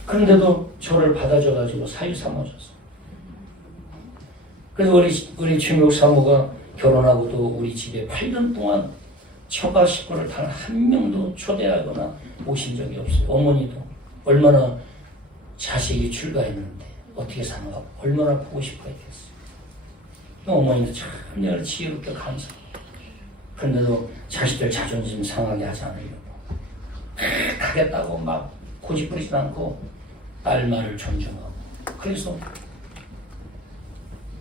그런데도 저를 받아줘가지고 사유 삼아줬어. 그래서 우리 최미옥 사모가 결혼하고도 우리 집에 8년 동안 처가 식구를 단 한 명도 초대하거나 모신 적이 없어요. 어머니도 얼마나 자식이 출가했는데 어떻게 사는가 얼마나 보고 싶어 했겠어요. 어머니도 참 내가 지혜롭게 감사해요. 그런데도 자식들 자존심 상하게 하지 않으려고 하겠다고 막 고집부리지 않고 딸 말을 존중하고. 그래서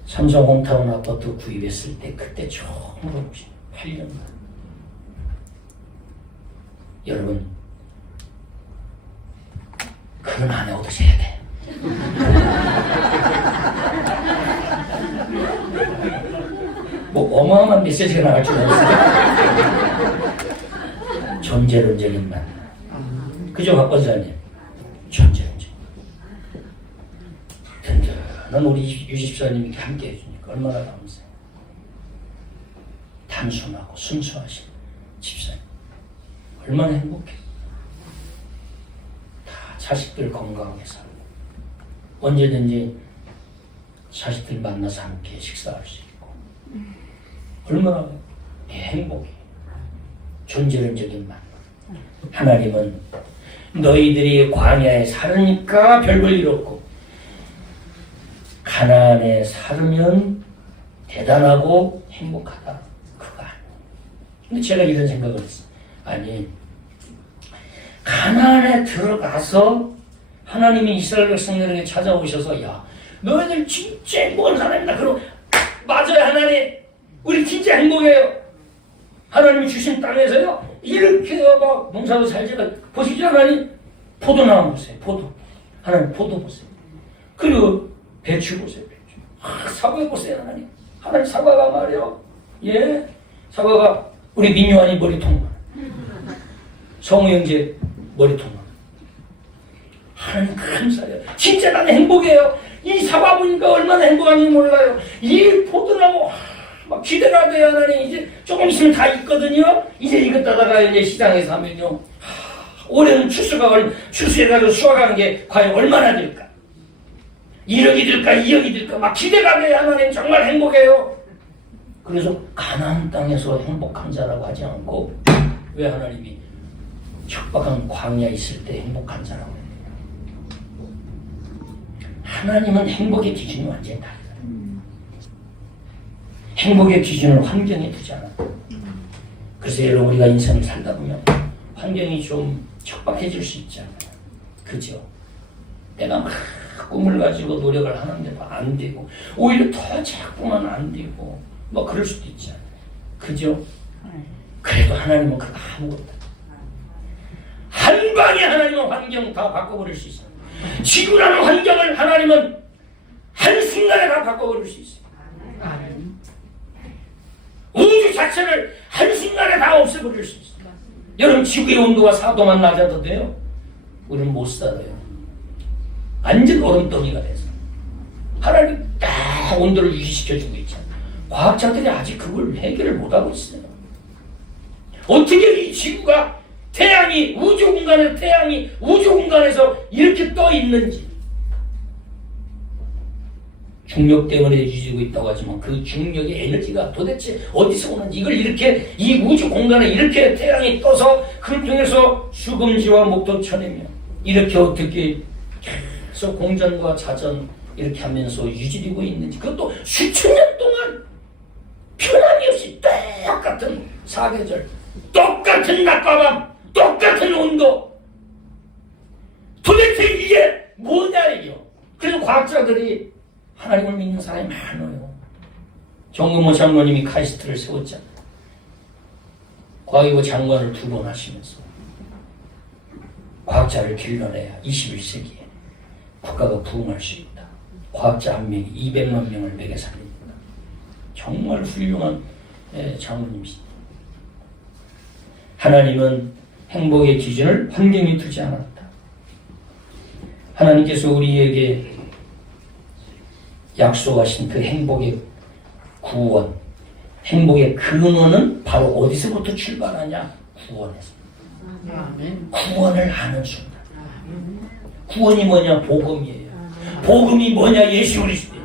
삼성 홈타운 아파트 구입했을 때 그때 처음으로 8년 만. 여러분 그런 아내 얻으셔야 돼. 뭐 어마어마한 메시지가 나갈 줄 알았어요. 존재론적인 만남. 그죠, 박 권사님? 존재론적. 든든한 우리 유집사님이 함께 해주니까 얼마나 감사해요. 단순하고 순수하신 집사님. 얼마나 행복해요. 다 자식들 건강하게 살고 언제든지 자식들 만나서 함께 식사할 수 있고 얼마나 행복해. 존재론적인 만남. 하나님은 너희들이 광야에 살으니까 별볼 일 없고 가나안에 살으면 대단하고 행복하다. 그거 아니에요. 근데 제가 이런 생각을 했어요. 아니, 가나안에 들어가서 하나님이 이스라엘 백성들에게 찾아오셔서 야, 너희들 진짜 행복한 사람이다. 그럼 맞아요, 하나님. 우리 진짜 행복해요. 하나님이 주신 땅에서요 이렇게 막 농사도 살지가 보시죠. 하나님 포도나무 보세요. 포도. 하나님 포도 보세요. 그리고 배추 보세요. 배추. 사과 보세요. 하나님. 하나님 사과가 말이요. 예. 사과가 우리 민요한이 머리통만. 성우 형제 머리통만. 하나님 감사해요. 진짜 나는 행복해요. 이 사과 보니까 얼마나 행복한지 몰라요. 이 포도나무 막 기대가 돼요. 하나님 이제 조금 있으면 다 익거든요. 이제 익었다가 이제 시장에서 하면요. 올해는 출수해가지고 수확하는 게 과연 얼마나 될까? 1억이 될까? 2억이 될까? 막 기대가 돼요. 하나님 정말 행복해요. 그래서 가나안 땅에서 행복한 자라고 하지 않고 왜 하나님이 척박한 광야에 있을 때 행복한 자라고 해요? 하나님은 행복의 기준이 완전히 달라요. 행복의 기준을 환경에 두지 않아요. 그래서 여러분 우리가 인생을 살다 보면 환경이 좀 척박해질 수 있잖아요. 그죠? 내가 막 꿈을 가지고 노력을 하는데도 안 되고 오히려 더 자꾸만 안 되고 뭐 그럴 수도 있잖아요. 그죠? 그래도 하나님은 그거 아무것도 한 방에 하나님은 환경 다 바꿔버릴 수 있어요. 지구라는 환경을 하나님은 한순간에 다 바꿔버릴 수 있어요. 우주 자체를 한순간에 다 없애버릴 수 있어요. 여러분 지구의 온도가 4도만 낮아도 돼요? 우리는 못 살아요. 완전 얼음덩이가 돼서 하나님 딱 온도를 유지시켜주고 있잖아요. 과학자들이 아직 그걸 해결을 못하고 있어요. 어떻게 이 지구가 태양이 우주 공간에서 이렇게 떠 있는지. 중력 때문에 유지되고 있다고 하지만 그 중력의 에너지가 도대체 어디서 오는지, 이걸 이렇게 이 우주 공간에 이렇게 태양이 떠서 그걸 통해서 수금지와 목도천이며 이렇게 어떻게 계속 공전과 자전 이렇게 하면서 유지되고 있는지, 그것도 수천 년 동안 편함이 없이 똑같은 사계절, 똑같은 낮과 밤, 똑같은 온도. 도대체 이게 뭐냐 이게요. 그래서 과학자들이 하나님을 믿는 사람이 많아요. 정금호 장로님이 카이스트를 세웠잖아요. 과학이고 장관을 2번 하시면서 과학자를 길러내야 21세기에 국가가 부흥할 수 있다. 과학자 한 명이 200만 명을 먹여 살립니다. 정말 훌륭한 장로님이십니다. 하나님은 행복의 기준을 환경에 두지 않았다. 하나님께서 우리에게 약속하신 그 행복의 구원, 행복의 근원은 바로 어디서부터 출발하냐? 구원에서. 구원을 아는 순간. 구원이 뭐냐? 복음이에요. 복음이 뭐냐? 예수 그리스도예요.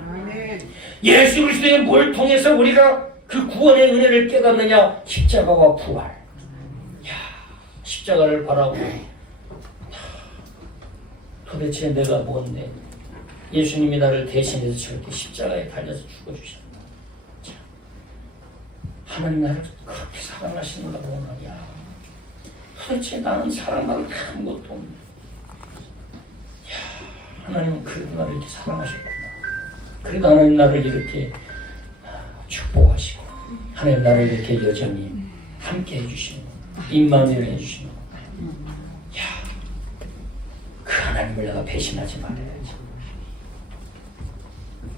예수 그리스도의 뭘 통해서 우리가 그 구원의 은혜를 깨닫느냐? 십자가와 부활. 야, 십자가를 바라고 도대체 내가 뭔데? 예수님이 나를 대신해서 저렇게 십자가에 달려서 죽어주셨다. 하나님 나를 그렇게 사랑하시는가 보구나. 야, 도대체 나는 사랑받을 아무것도 없네. 야, 하나님은 그래도 나를 이렇게 사랑하셨구나. 그래도 하나님 나를 이렇게 축복하시고, 하나님 나를 이렇게 여전히 함께 해주시는, 임마누엘 해주시는. 야, 그 하나님을 내가 배신하지 말아야지.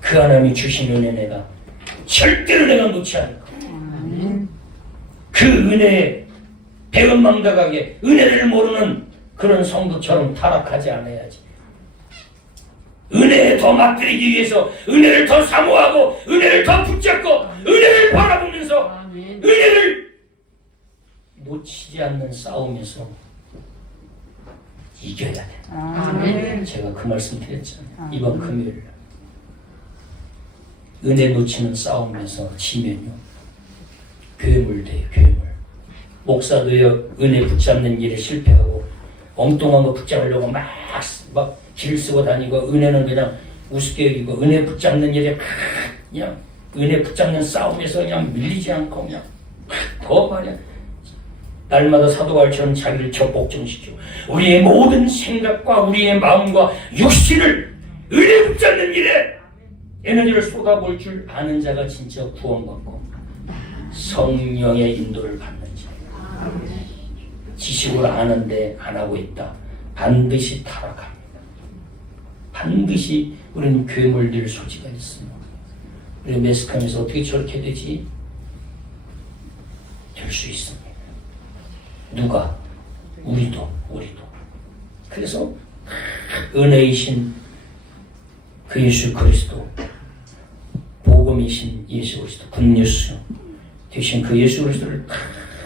그 하나님이 주신 은혜 내가 절대로 내가 놓지 않을 거야. 그 은혜에 배은망덕하게 은혜를 모르는 그런 성도처럼 타락하지 않아야지. 은혜에 더 맞들이기 위해서 은혜를 더 사모하고 은혜를 더 붙잡고 은혜를 바라보면서 은혜를 놓치지 않는 싸움에서 이겨야 돼. 아멘. 제가 그 말씀 드렸잖아요. 이번 금요일 은혜 놓치는 싸움에서 지면요 괴물 돼요. 괴물. 목사도요 은혜 붙잡는 일에 실패하고 엉뚱한 거 붙잡으려고 막 길 쓰고 다니고 은혜는 그냥 우습게 여기고 은혜 붙잡는 일에 그냥 은혜 붙잡는 싸움에서 그냥 밀리지 않고 그냥 더 말이야. 날마다 사도바울처럼 자기를 적복종시키고 우리의 모든 생각과 우리의 마음과 육신을 은혜 붙잡는 일에 에너지를 쏟아볼 줄 아는 자가 진짜 구원받고 성령의 인도를 받는 자. 지식으로 아는데 안 하고 있다. 반드시 타락합니다. 반드시 우리는 괴물될 소지가 있습니다. 우리 매스컴에서 어떻게 저렇게 되지? 될 수 있습니다. 누가? 우리도. 그래서 은혜이신 그 예수 그리스도, 복음이신 예수 그리스도, 굿뉴스 되신 그 예수 그리스도를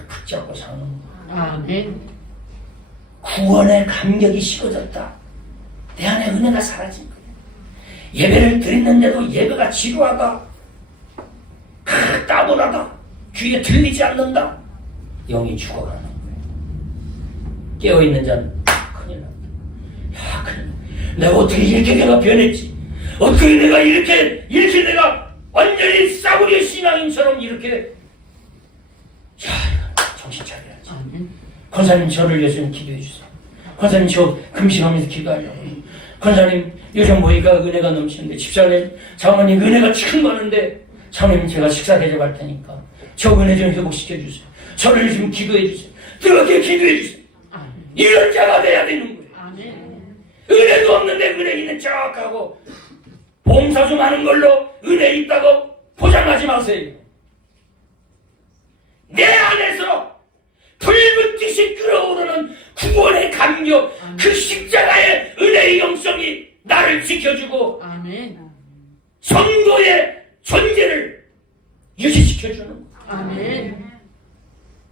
붙잡고 사는 거예요. 아멘. 구원의 감격이 식어졌다. 내 안에 은혜가 사라진 거예요. 예배를 드렸는데도 예배가 지루하다. 따분하다. 귀에 들리지 않는다. 영이 죽어가는 거예요. 깨어있는 자는 큰일 난다. 야, 큰일 난다. 내가 어떻게 이렇게 내가 변했지? 어떻게 내가 이렇게 내가 완전히 싸구려 신앙인처럼 이렇게. 자, 정신 차려야지. 권사님 저를 위해서 좀 기도해 주세요. 권사님 저 금식하면서 기도하려고. 권사님 요즘 보니까 은혜가 넘치는데 집사님 장모님 은혜가 참 많은데 장모님 제가 식사 대접할 테니까 저 은혜 좀 회복시켜 주세요. 저를 좀 기도해 주세요. 뜨겁게 기도해 주세요. 이런 자가 돼야 되는 거예요. 은혜도 없는데 은혜 있는 척하고 봉사 좀 하는 걸로 은혜 있다고 포장하지 마세요. 내 안에서 불붙듯이 끓어오르는 구원의 감격, 그 십자가의 은혜의 영성이 나를 지켜주고 아멘. 성도의 존재를 유지시켜주는 거예요. 아멘.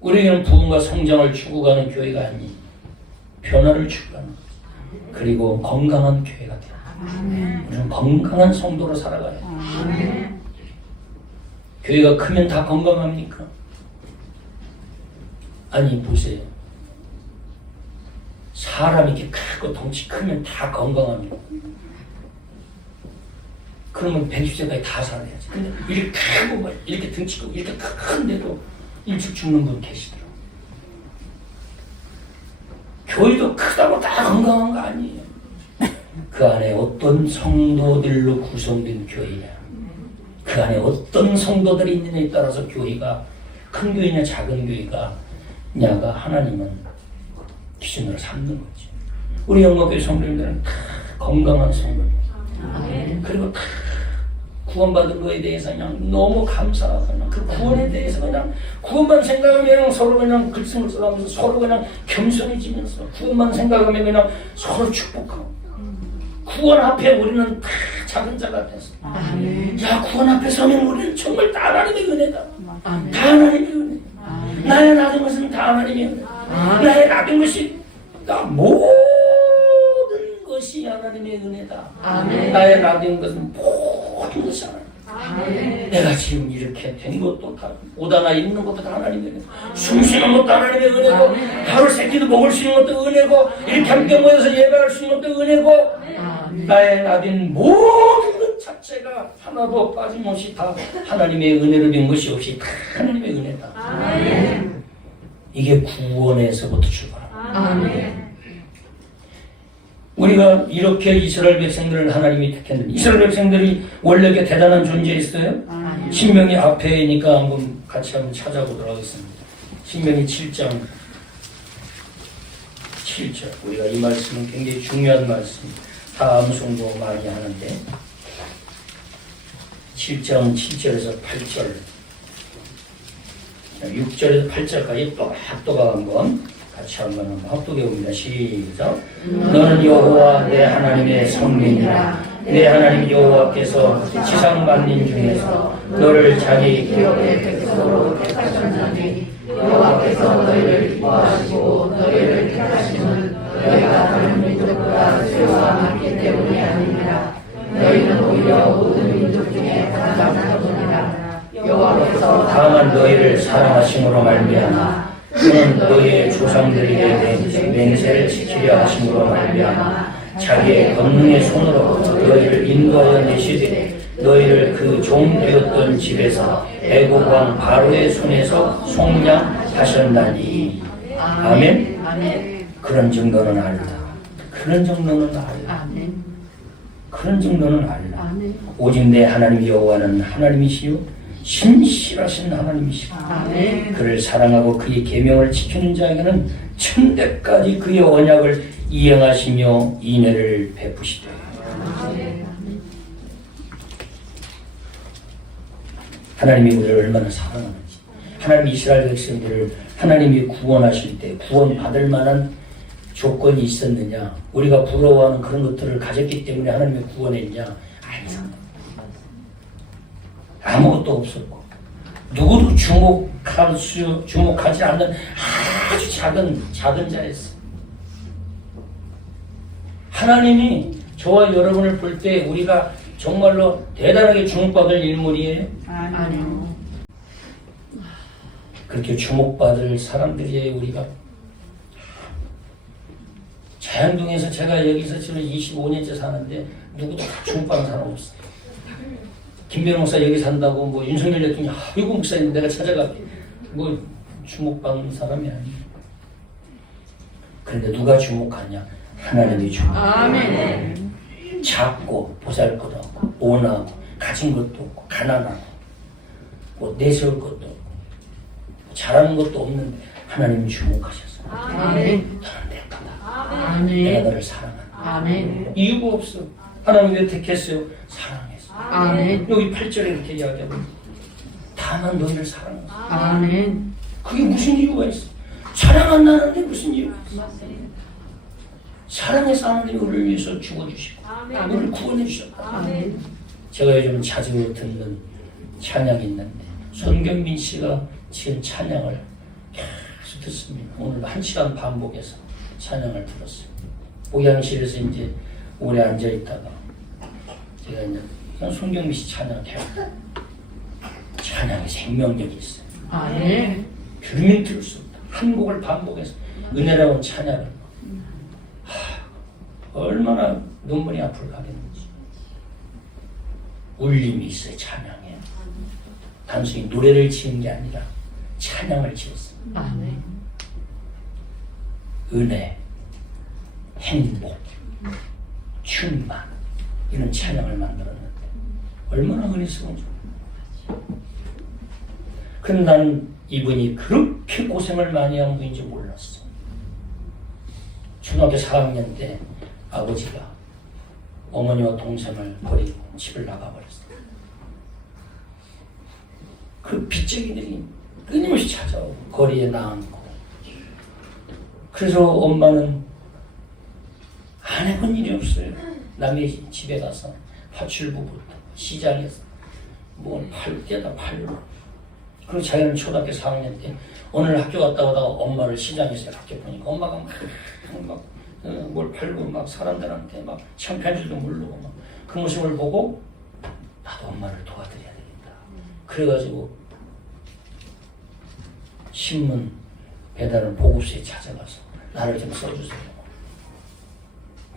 우리는 부흥과 성장을 추구하는 교회가 아닌 변화를 추구하는 거예요. 그리고 건강한 교회가 돼요. 우리는 건강한 성도로 살아가야 돼요. 교회가 크면 다 건강합니까? 아니 보세요. 사람이 이렇게 크고 덩치 크면 다 건강합니다. 그러면 120세까지 다 살아야지. 근데 이렇게 크고 막 이렇게 덩치 크고 이렇게 큰데도 일찍 죽는 분 계시더라고요. 교회도 크다고 다 건강한 거 아니에요. 그 안에 어떤 성도들로 구성된 교회냐, 그 안에 어떤 성도들이 있느냐에 따라서 교회가 큰 교회냐 작은 교회가 냐가 하나님은 기준으로 삼는 거지. 우리 영광교회 성도님들은 다 건강한 성도들. 그리고 다 구원받은 거에 대해서 그냥 너무 감사하고 그냥 그 구원에 대해서 그냥 구원만 생각하면 그냥 서로 그냥 글썽글썽하면서 서로 그냥 겸손해지면서 구원만 생각하면 그냥 서로 축복하고 구원 앞에 우리는 다 작은 자가 됐어. 야, 구원 앞에 서면 우리는 정말 다 하나님의 은혜다. 다 하나님의 은혜. 나의 낳은 것은 다 하나님의 은혜. 나의 낳은 것이 다 모든 것이 하나님의 은혜다. 나의 낳은 것은 모든 것이 하나님. 내가 지금 이렇게 된 것도 다 옷 하나 입는 것도 다 하나님의 은혜. 숨 쉬는 것도 하나님의 은혜고 하루 세끼도 먹을 수 있는 것도 은혜고 이렇게 함께 모여서 예배할 수 있는 것도 은혜고 나의 낳은 모든 것 자체가 하나도 빠짐없이 다 하나님의 은혜로 된 것이 없이 다 하나님의 은혜다. 아멘. 이게 구원에서부터 출발합니다. 아멘. 우리가 이렇게 이스라엘 백성들을 하나님이 택했는데 이스라엘 백성들이 원래 이렇게 대단한 존재였어요? 아멘. 신명이 앞에니까 한번 같이 한번 찾아보도록 하겠습니다. 신명이 7장 7절. 우리가 이 말씀은 굉장히 중요한 말씀. 다 암송도 많이 하는데 7장 7절에서 8절 6절에서 8절까지 또 합독하 한번 같이 한번 합독해 봅니다. 시작. 너는 여호와 내 하나님의 성민이라. 내 하나님 여호와께서 지상 만민 중에서 너를 자기 기업의 백성으로 택하셨나니 여호와께서 너희를 기뻐하시고 너희를 택하심은 너희가 다른 민족보다 수요가 많기 때문이 아니니라. 너희는 오히려 모든 민족 중에 가장 작으니라. 여호와께서 다만 너희를 사랑하심으로 말미암아 그는 너희의 조상들에게 맹세를 지키려 하심으로 말미암아 자기의 권능의 손으로 너희를 인도하여 내시되 너희를 그 종되었던 집에서 애굽 왕 바로의 손에서 속량하셨나니. 아멘. 아멘. 그런 정도는 알라. 그런 정도는 알라. 아멘. 그런 정도는 알라. 아멘. 오직 내 하나님 여호와는 하나님이시요 신실하신 하나님이시고 아멘. 그를 사랑하고 그의 계명을 지키는 자에게는 천대까지 그의 언약을 이행하시며 인애를 베푸시되. 하나님이 우리를 얼마나 사랑하는지, 하나님 이스라엘 백성들을 하나님이 구원하실 때 구원받을 만한 조건이 있었느냐, 우리가 부러워하는 그런 것들을 가졌기 때문에 하나님이 구원했냐? 아니요. 아무것도 없었고 누구도 주목하지 않는 아주 작은 자였어. 하나님이 저와 여러분을 볼 때 우리가 정말로 대단하게 주목받을 인물이에요. 아멘. 그렇게 주목받을 사람들이에요. 우리가 자양동에서 제가 여기서 지금 25년째 사는데 누구도 주목받는 사람 없어요. 김변호 목사 여기 산다고 뭐 윤석열 대통령 아이고 목사님 내가 찾아갈게 뭐 주목받는 사람이 아니에요. 그런데 누가 주목하냐? 하나님이 주목. 아멘. 작고 보잘것없고 온하고 가진 것도 없고 가난하고 뭐 내세울 것도 없고 잘하는 것도 없는데 하나님이 주목하셨어. 아멘. 너는 내 거다. 내가 아멘. 너를 사랑한다. 아멘. 이유가 없어. 하나님 왜 택했어요? 사랑했어. 아멘. 여기 8절에 이렇게 이야기하고 다만 너희를 사랑했어. 아멘. 그게 무슨 이유가 있어? 사랑한다는데 무슨 이유가 있어? 사랑해서 하나님이 우리를 위해서 죽어주시고 우리를 구원해 주셨다. 아멘. 제가 요즘 자주 듣는 찬양이 있는데 손경민 씨가 지금 찬양을 계속 듣습니다. 오늘 1시간 반복해서 찬양을 들었어요. 목양실에서 이제 오래 앉아 있다가 제가 이제 그냥 손경민 씨 찬양 계속 찬양이 생명력이 있어요. 아멘. 들으면 들을수록 한 곡을 반복해서 은혜로운 찬양을 얼마나 눈물이 앞으로 가겠는지. 울림이 있어요. 찬양에 단순히 노래를 지은 게 아니라 찬양을 지었습니다. 아멘. 은혜, 행복, 충만 이런 찬양을 만들었는데 얼마나 은혜스러운지. 그런데 나는 이분이 그렇게 고생을 많이 한 분인지 몰랐어. 중학교 4학년 때 아버지가 어머니와 동생을 버리고 집을 나가버렸어. 그 빚쟁이들이 끊임없이 찾아오고 거리에 나앉고. 그래서 엄마는 안 해본 일이 없어요. 남의 집에 가서 파출부부터 시장에서 뭘 팔 때다 팔고. 그리고 자기는 초등학교 4학년 때 오늘 학교 갔다 오다가 엄마를 시장에서 학교 보니까 엄마가 막 뭘 팔고 막 사람들한테 막 창피한 줄도 모르고 막 그 모습을 보고 나도 엄마를 도와드려야 되겠다. 그래가지고 신문 배달을 보고서에 찾아가서 나를 좀 써주세요.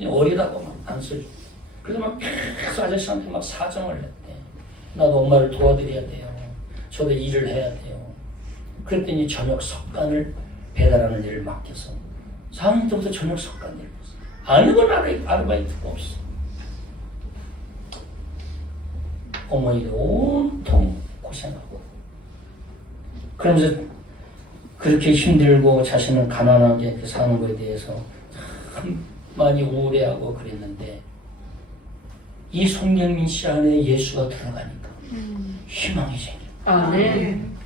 어리다고 막 안 써주고 그래서 막 계속 아저씨한테 막 사정을 했대. 나도 엄마를 도와드려야 돼요. 저도 일을 해야 돼요. 그랬더니 저녁 석간을 배달하는 일을 맡겨서 4학년 때부터 저녁 석간 일을 했어. 아는 건 아르바이트가 없어. 어머니가 온통 고생하고 그러면서 그렇게 힘들고 자신은 가난하게 사는 것에 대해서 참 많이 우울해하고 그랬는데 이 송경민 씨 안에 예수가 들어가니까 희망이 생겨. 아멘.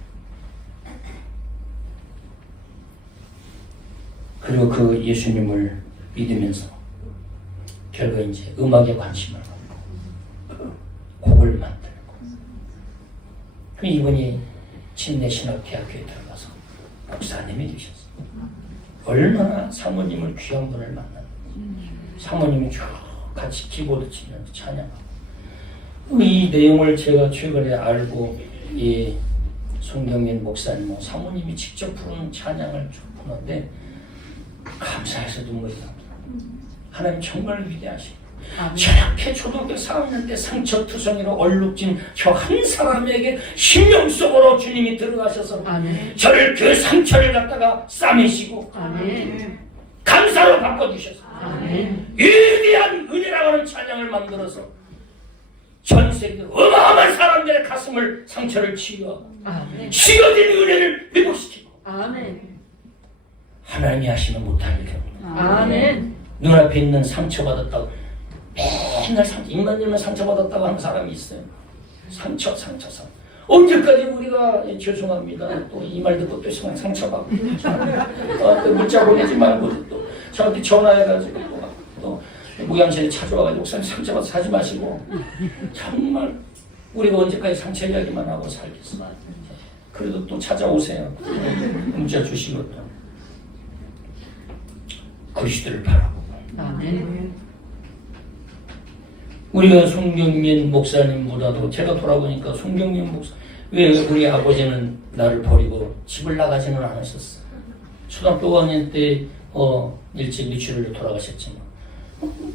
그리고 그 예수님을 믿으면서 결국 이제 음악에 관심을 갖고 곡을 만들고 그 이분이 침례신학대학교에 들어가서 목사님이 되셨어요. 얼마나 사모님을 귀한 분을 만났는지. 사모님이 쭉 같이 키보드 치면서 찬양하고 이 내용을 제가 최근에 알고 이 송경민 목사님 사모님이 직접 부르는 찬양을 쭉 부르는데 감사해서 눈물이 납니다. 하나님 정말 위대하시고 저렇게 초등학교 4학년 때 상처투성이로 얼룩진 저 한 사람에게 심령 속으로 주님이 들어가셔서 아멘. 저를 그 상처를 갖다가 싸매시고 아멘. 감사로 바꿔주셔서 아멘. 위대한 은혜라고 하는 찬양을 만들어서 전 세계 어마어마한 사람들의 가슴을 상처를 치유하고 아멘. 치유된 은혜를 회복시키고 아멘. 하나님이 하시면 못할 일이 없다. 아멘. 눈앞에 있는 상처받았다고 맨날 입만 열면 상처받았다고 하는 사람이 있어요. 상처. 언제까지 우리가 죄송합니다. 또 이 말 듣고 또 상처받고 또 문자 보내지 말고 또 저한테 전화해가지고 또 무양실에 찾아와가지고 목사님 상처받아서 사지 마시고 정말 우리가 언제까지 상처 이야기만 하고 살겠어. 그래도 또 찾아오세요. 문자 주시고 또 그리스도를 바라보고 아멘. 우리가 송경민 목사님보다도 제가 돌아보니까 송경민 목사 왜 우리 아버지는 나를 버리고 집을 나가지는 않으셨어. 초등학교 5학년 때 일찍 미추홀로 돌아가셨지만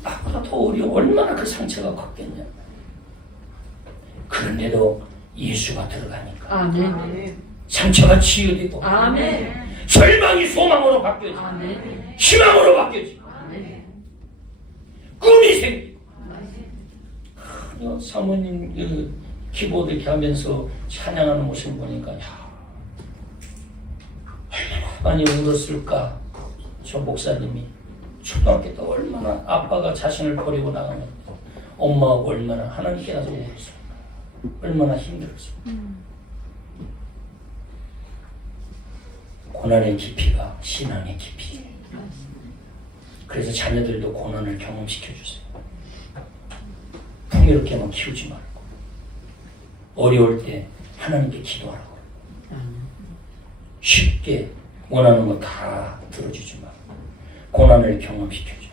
나보다 더 어려 얼마나 그 상처가 컸겠냐. 그런데도 예수가 들어가니까 아멘. 상처가 치유되고 아멘. 절망이 소망으로 바뀌어지고 아멘. 희망으로 바뀌어지고 아멘. 꿈이 생기고 사모님 그 키보드 이렇게 하면서 찬양하는 모습을 보니까 야, 얼마나 많이 울었을까. 저 목사님이 초등학교 때 얼마나 아빠가 자신을 버리고 나가는데 엄마하고 얼마나 하나님께 가서 울었을까. 얼마나 힘들었을까. 고난의 깊이가 신앙의 깊이. 그래서 자녀들도 고난을 경험시켜주세요. 풍요롭게만 키우지 말고 어려울 때 하나님께 기도하라고. 쉽게 원하는 거 다 들어주지 말고 고난을 경험시켜줘요.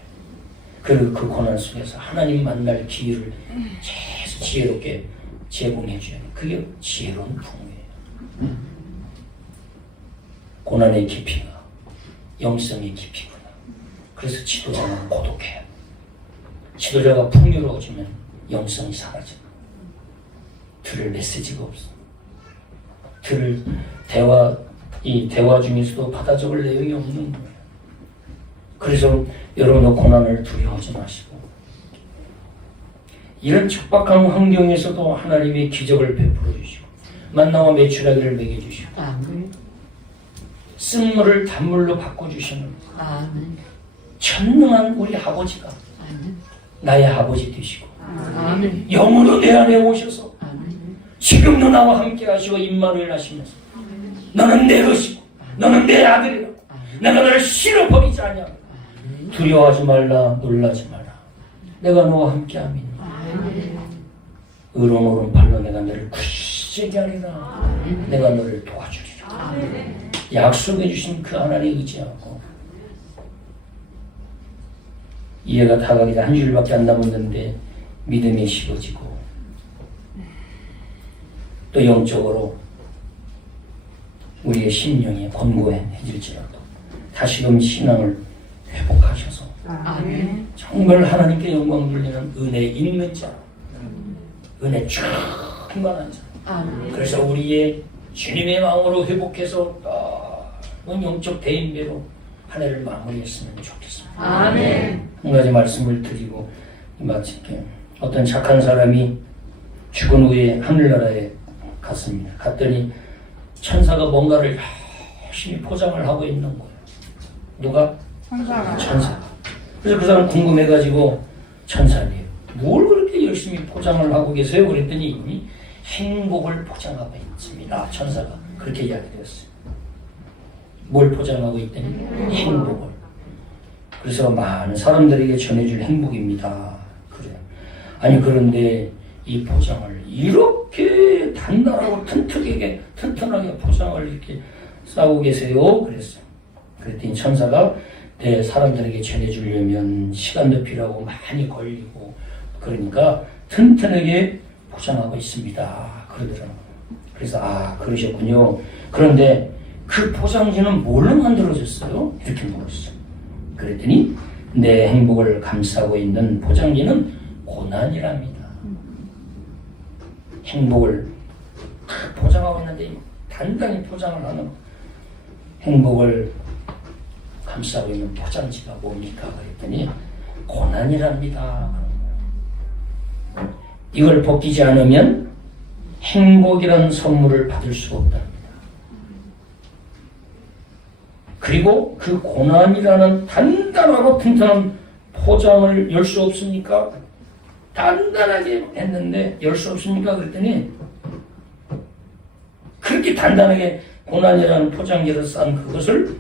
그리고 그 고난 속에서 하나님 만날 기회를 계속 지혜롭게 제공해줘요. 그게 지혜로운 풍요예요. 고난의 깊이가 영성의 깊이구나. 그래서 지도자는 고독해요. 지도자가 풍요로워지면 영성이 사라져. 들을 메시지가 없어. 들을 이 대화 중에서도 받아 적을 내용이 없는 거예요. 그래서 여러분의 고난을 두려워하지 마시고 이런 척박한 환경에서도 하나님의 기적을 베풀어 주시고 만나와 메추라기를 먹여주시고 아멘. 쓴물을 단물로 바꿔주시는 아멘. 전능한 우리 아버지가 아멘. 나의 아버지 되시고 아멘. 영으로 내 안에 오셔서 아멘. 지금도 나와 함께 하시고 임마누엘 하시면서 너는 내 것이고 너는 내 아들이라 내가 너를 실어버리지 않냐. 두려워하지 말라 놀라지 마라. 내가 너와 함께함이니 의로운 오른팔로 내가 너를 굳세게 하리라. 내가 너를 도와주리라. 약속해 주신 그 하나님을 의지하고 이해가 다가기 한 주일밖에 안 남았는데 믿음이 식어지고 또 영적으로 우리의 심령이 권고해질지라도 다시금 신앙을 회복하셔서 아멘. 정말 하나님께 영광 돌리는 은혜 있는 자, 은혜 충만한 자. 아멘. 그래서 우리의 주님의 마음으로 회복해서 영적 대인배로 한 해를 마무리했으면 좋겠습니다. 아멘. 한 가지 말씀을 드리고 마칠게요. 어떤 착한 사람이 죽은 후에 하늘나라에 갔습니다. 갔더니 천사가 뭔가를 열심히 포장을 하고 있는 거예요. 누가? 천사가. 그래서 그 사람 궁금해가지고 천사님, 뭘 그렇게 열심히 포장을 하고 계세요? 그랬더니 행복을 포장하고 있습니다. 천사가 그렇게 이야기했어요. 뭘 포장하고 있더니 행복을. 그래서 많은 사람들에게 전해줄 행복입니다. 그래요. 아니 그런데 이 포장을 이렇게 단단하고 튼튼하게 포장을 이렇게 싸고 계세요? 그랬어요. 그랬더니 천사가 사람들에게 전해주려면 시간도 필요하고 많이 걸리고 그러니까 튼튼하게 포장하고 있습니다. 그러더라고요. 그래서 그러셨군요. 그런데 그 포장지는 뭘로 만들어졌어요? 이렇게 물었어요. 그랬더니 내 행복을 감싸고 있는 포장지는 고난이랍니다. 행복을 포장하고 있는데 단단히 포장을 하는 행복을 감싸고 있는 포장지가 뭡니까? 그랬더니 고난이랍니다. 이걸 벗기지 않으면 행복이라는 선물을 받을 수 없답니다. 그리고 그 고난이라는 단단하고 튼튼한 포장을 열 수 없습니까? 단단하게 했는데 열 수 없습니까? 그랬더니 그렇게 단단하게 고난이라는 포장지를 싼 그것을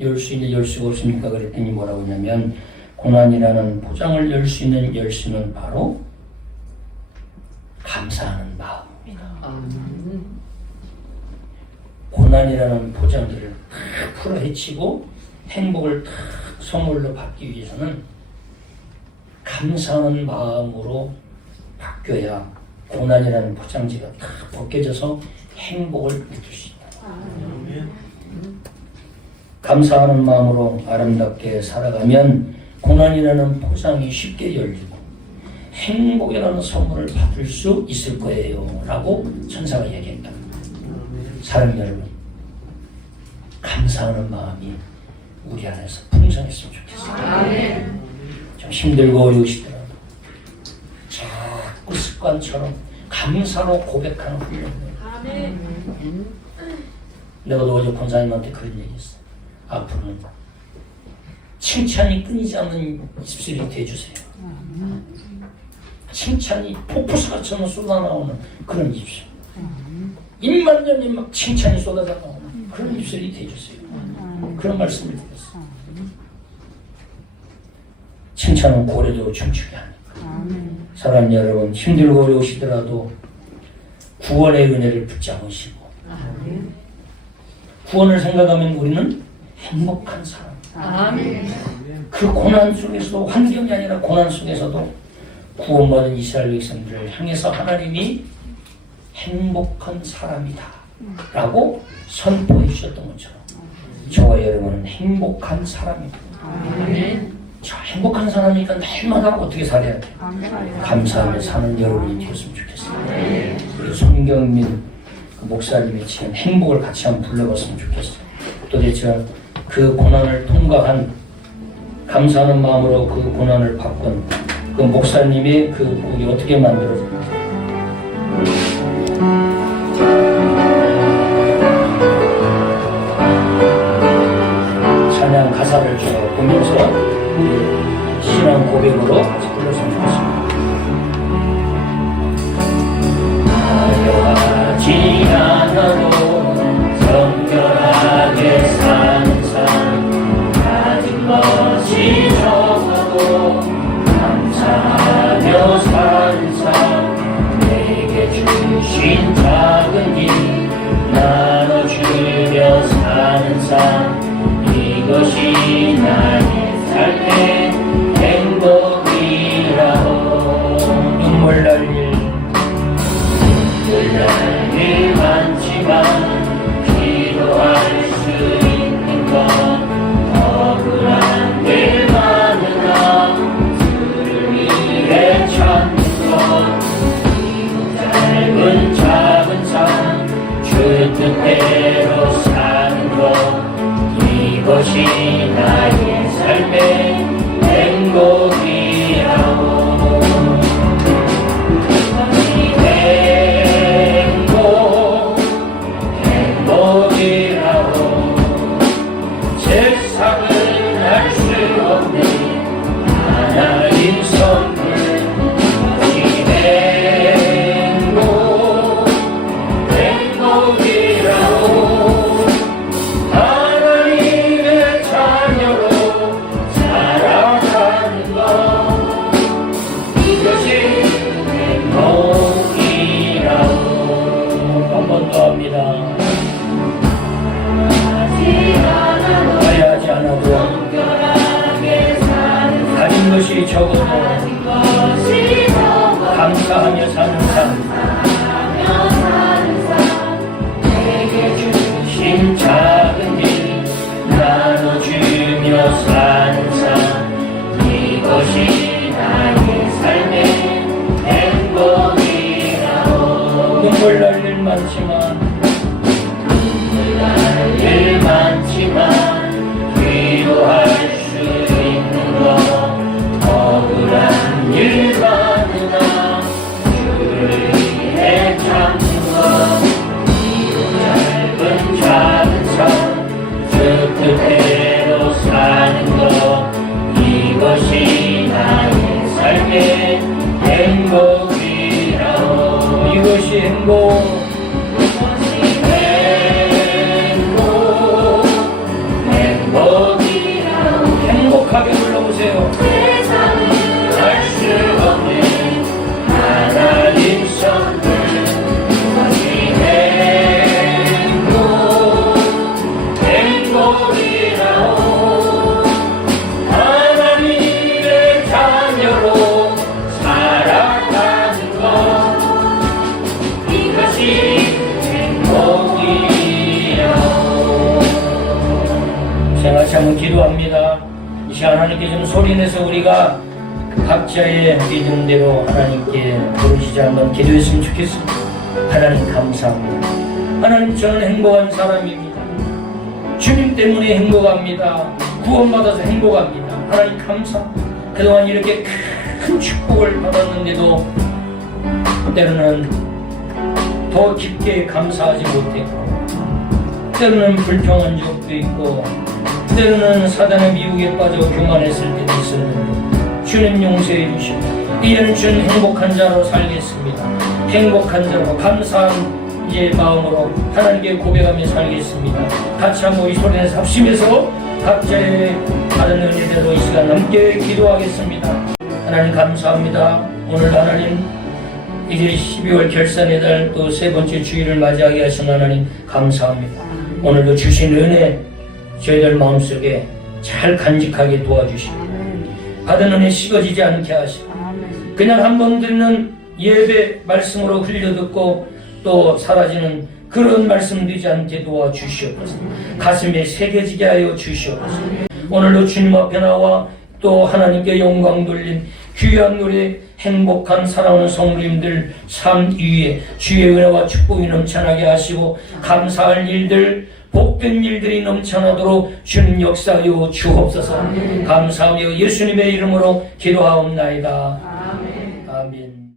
열 수 있는 열수가 없습니까? 그랬더니 뭐라고 하냐면 고난이라는 포장을 열 수 있는 열수는 바로 감사하는 마음입니다. 고난이라는 포장들을 다 풀어헤치고 행복을 다 선물로 받기 위해서는 감사하는 마음으로 바뀌어야 고난이라는 포장지가 다 벗겨져서 행복을 느낄 수 있다. 감사하는 마음으로 아름답게 살아가면 고난이라는 포장이 쉽게 열리고 행복이라는 선물을 받을 수 있을 거예요 라고 천사가 얘기했다. 사랑 여러분, 감사하는 마음이 우리 안에서 풍성했으면 좋겠어요. 좀 힘들고 어려우시더라도 자꾸 습관처럼 감사로 고백하는 훈련을. 내가 어제 권사님한테 그런 얘기했어. 앞으로는 칭찬이 끊이지 않는 입술이 되어주세요. 칭찬이 폭포수같이 쏟아나오는 그런 입술. 입만 열면 막 칭찬이 쏟아져 나오는 그런 입술이 되어주세요. 그런 말씀을 드렸어요. 칭찬은 고래도 춤추게 하니까. 사랑하는 여러분, 힘들고 어려우시더라도 구원의 은혜를 붙잡으시고 구원을 생각하면 우리는 행복한 사람. 아멘. 그 고난 속에서도, 환경이 아니라 고난 속에서도 구원받은 이스라엘 백성들을 향해서 하나님이 행복한 사람이다 라고 선포해 주셨던 것처럼 저와 여러분은 행복한 사람입니다. 아멘. 저 행복한 사람이니까 날마다 어떻게 살아야 돼요? 감사하며 사는 여러분이 되었으면 좋겠어요. 우리 손경민 목사님이 지금 행복을 같이 한번 불러봤으면 좋겠어요. 도대체 그 고난을 통과한, 감사하는 마음으로 그 고난을 바꾼 그 목사님의 그 곡이 어떻게 만들어졌는지. 찬양 가사를 보면서 신앙 고백으로 같이 불렀으면 좋겠습니다. 화려하지 않아도 정결하게 사는 삶, 가진 것이 적어도 감사하며 사는 삶, 내게 주신 작은 일 나눠주며 사는 삶, 이것이 나의 삶의 행복이라고. 눈물 날 일 많지만 기도할 수 있는 건 억울한 이것이 나의 삶의 행복이라오. 행복이라오. 세상은 알 수 없는 하나님 선물. 행복이라오. 하나님의 자녀로 살아가는 것, 이것이 행복이라오. 한 번 더 합니다. 하지 않아도 가진 것이 적어도 감사하며 사는 삶, 내게 주신 작은 일 나눠주며 사는 삶, 이것이 나의 삶의 행복이라오. 눈물 날 일 많지만 위로할 수 있는 것, 억울한 일 많으나 주를 위해 참는 것, 짧은 작은 삶 저 뜻대로 사는 것, 이것이 나의 삶의 행복이라오. 이것이 행복. 행복하게 불러보세요. 세상은 알 수 없는 하나님 선물, 이것이 행복이라오. 하나님의 자녀로 살아가는 것, 이것이 행복이라오. 생각치 한번 기도합니다. 이 시간 하나님께 좀 소리내서 우리가 각자의 믿음대로 하나님께 부르시자 한번 기도했으면 좋겠습니다. 하나님 감사합니다. 하나님 저는 행복한 사람입니다. 주님 때문에 행복합니다. 구원받아서 행복합니다. 하나님 감사합니다. 그동안 이렇게 큰 축복을 받았는데도 때로는 더 깊게 감사하지 못했고, 때로는 불평한 적도 있고, 때로는 사단의 미혹에 빠져 교만했을 때도 있었는데 주님 용서해 주시고 이제는 주님 행복한 자로 살겠습니다. 행복한 자로 감사한 이제 마음으로 하나님께 고백하며 살겠습니다. 같이 한번 이 소리내서 합심해서 각자의 다른 은혜대로 이 시간 함께 기도하겠습니다. 하나님 감사합니다. 오늘 하나님 이제 12월 결산의 달 또 세 번째 주일을 맞이하게 하신 하나님 감사합니다. 오늘도 주신 은혜 저희들 마음속에 잘 간직하게 도와주시고 받은 은혜 식어지지 않게 하시고 그냥 한 번 듣는 예배 말씀으로 흘려듣고 또 사라지는 그런 말씀 되지 않게 도와주시옵소서. 가슴에 새겨지게 하여 주시옵소서. 오늘도 주님 앞에 나와 또 하나님께 영광 돌린 귀한 노래 행복한 사랑하는 성도님들 삶 위에 주의 은혜와 축복이 넘쳐나게 하시고 감사할 일들 복된 일들이 넘쳐나도록 주님 역사하여 주옵소서. 감사하며 예수님의 이름으로 기도하옵나이다. 아멘.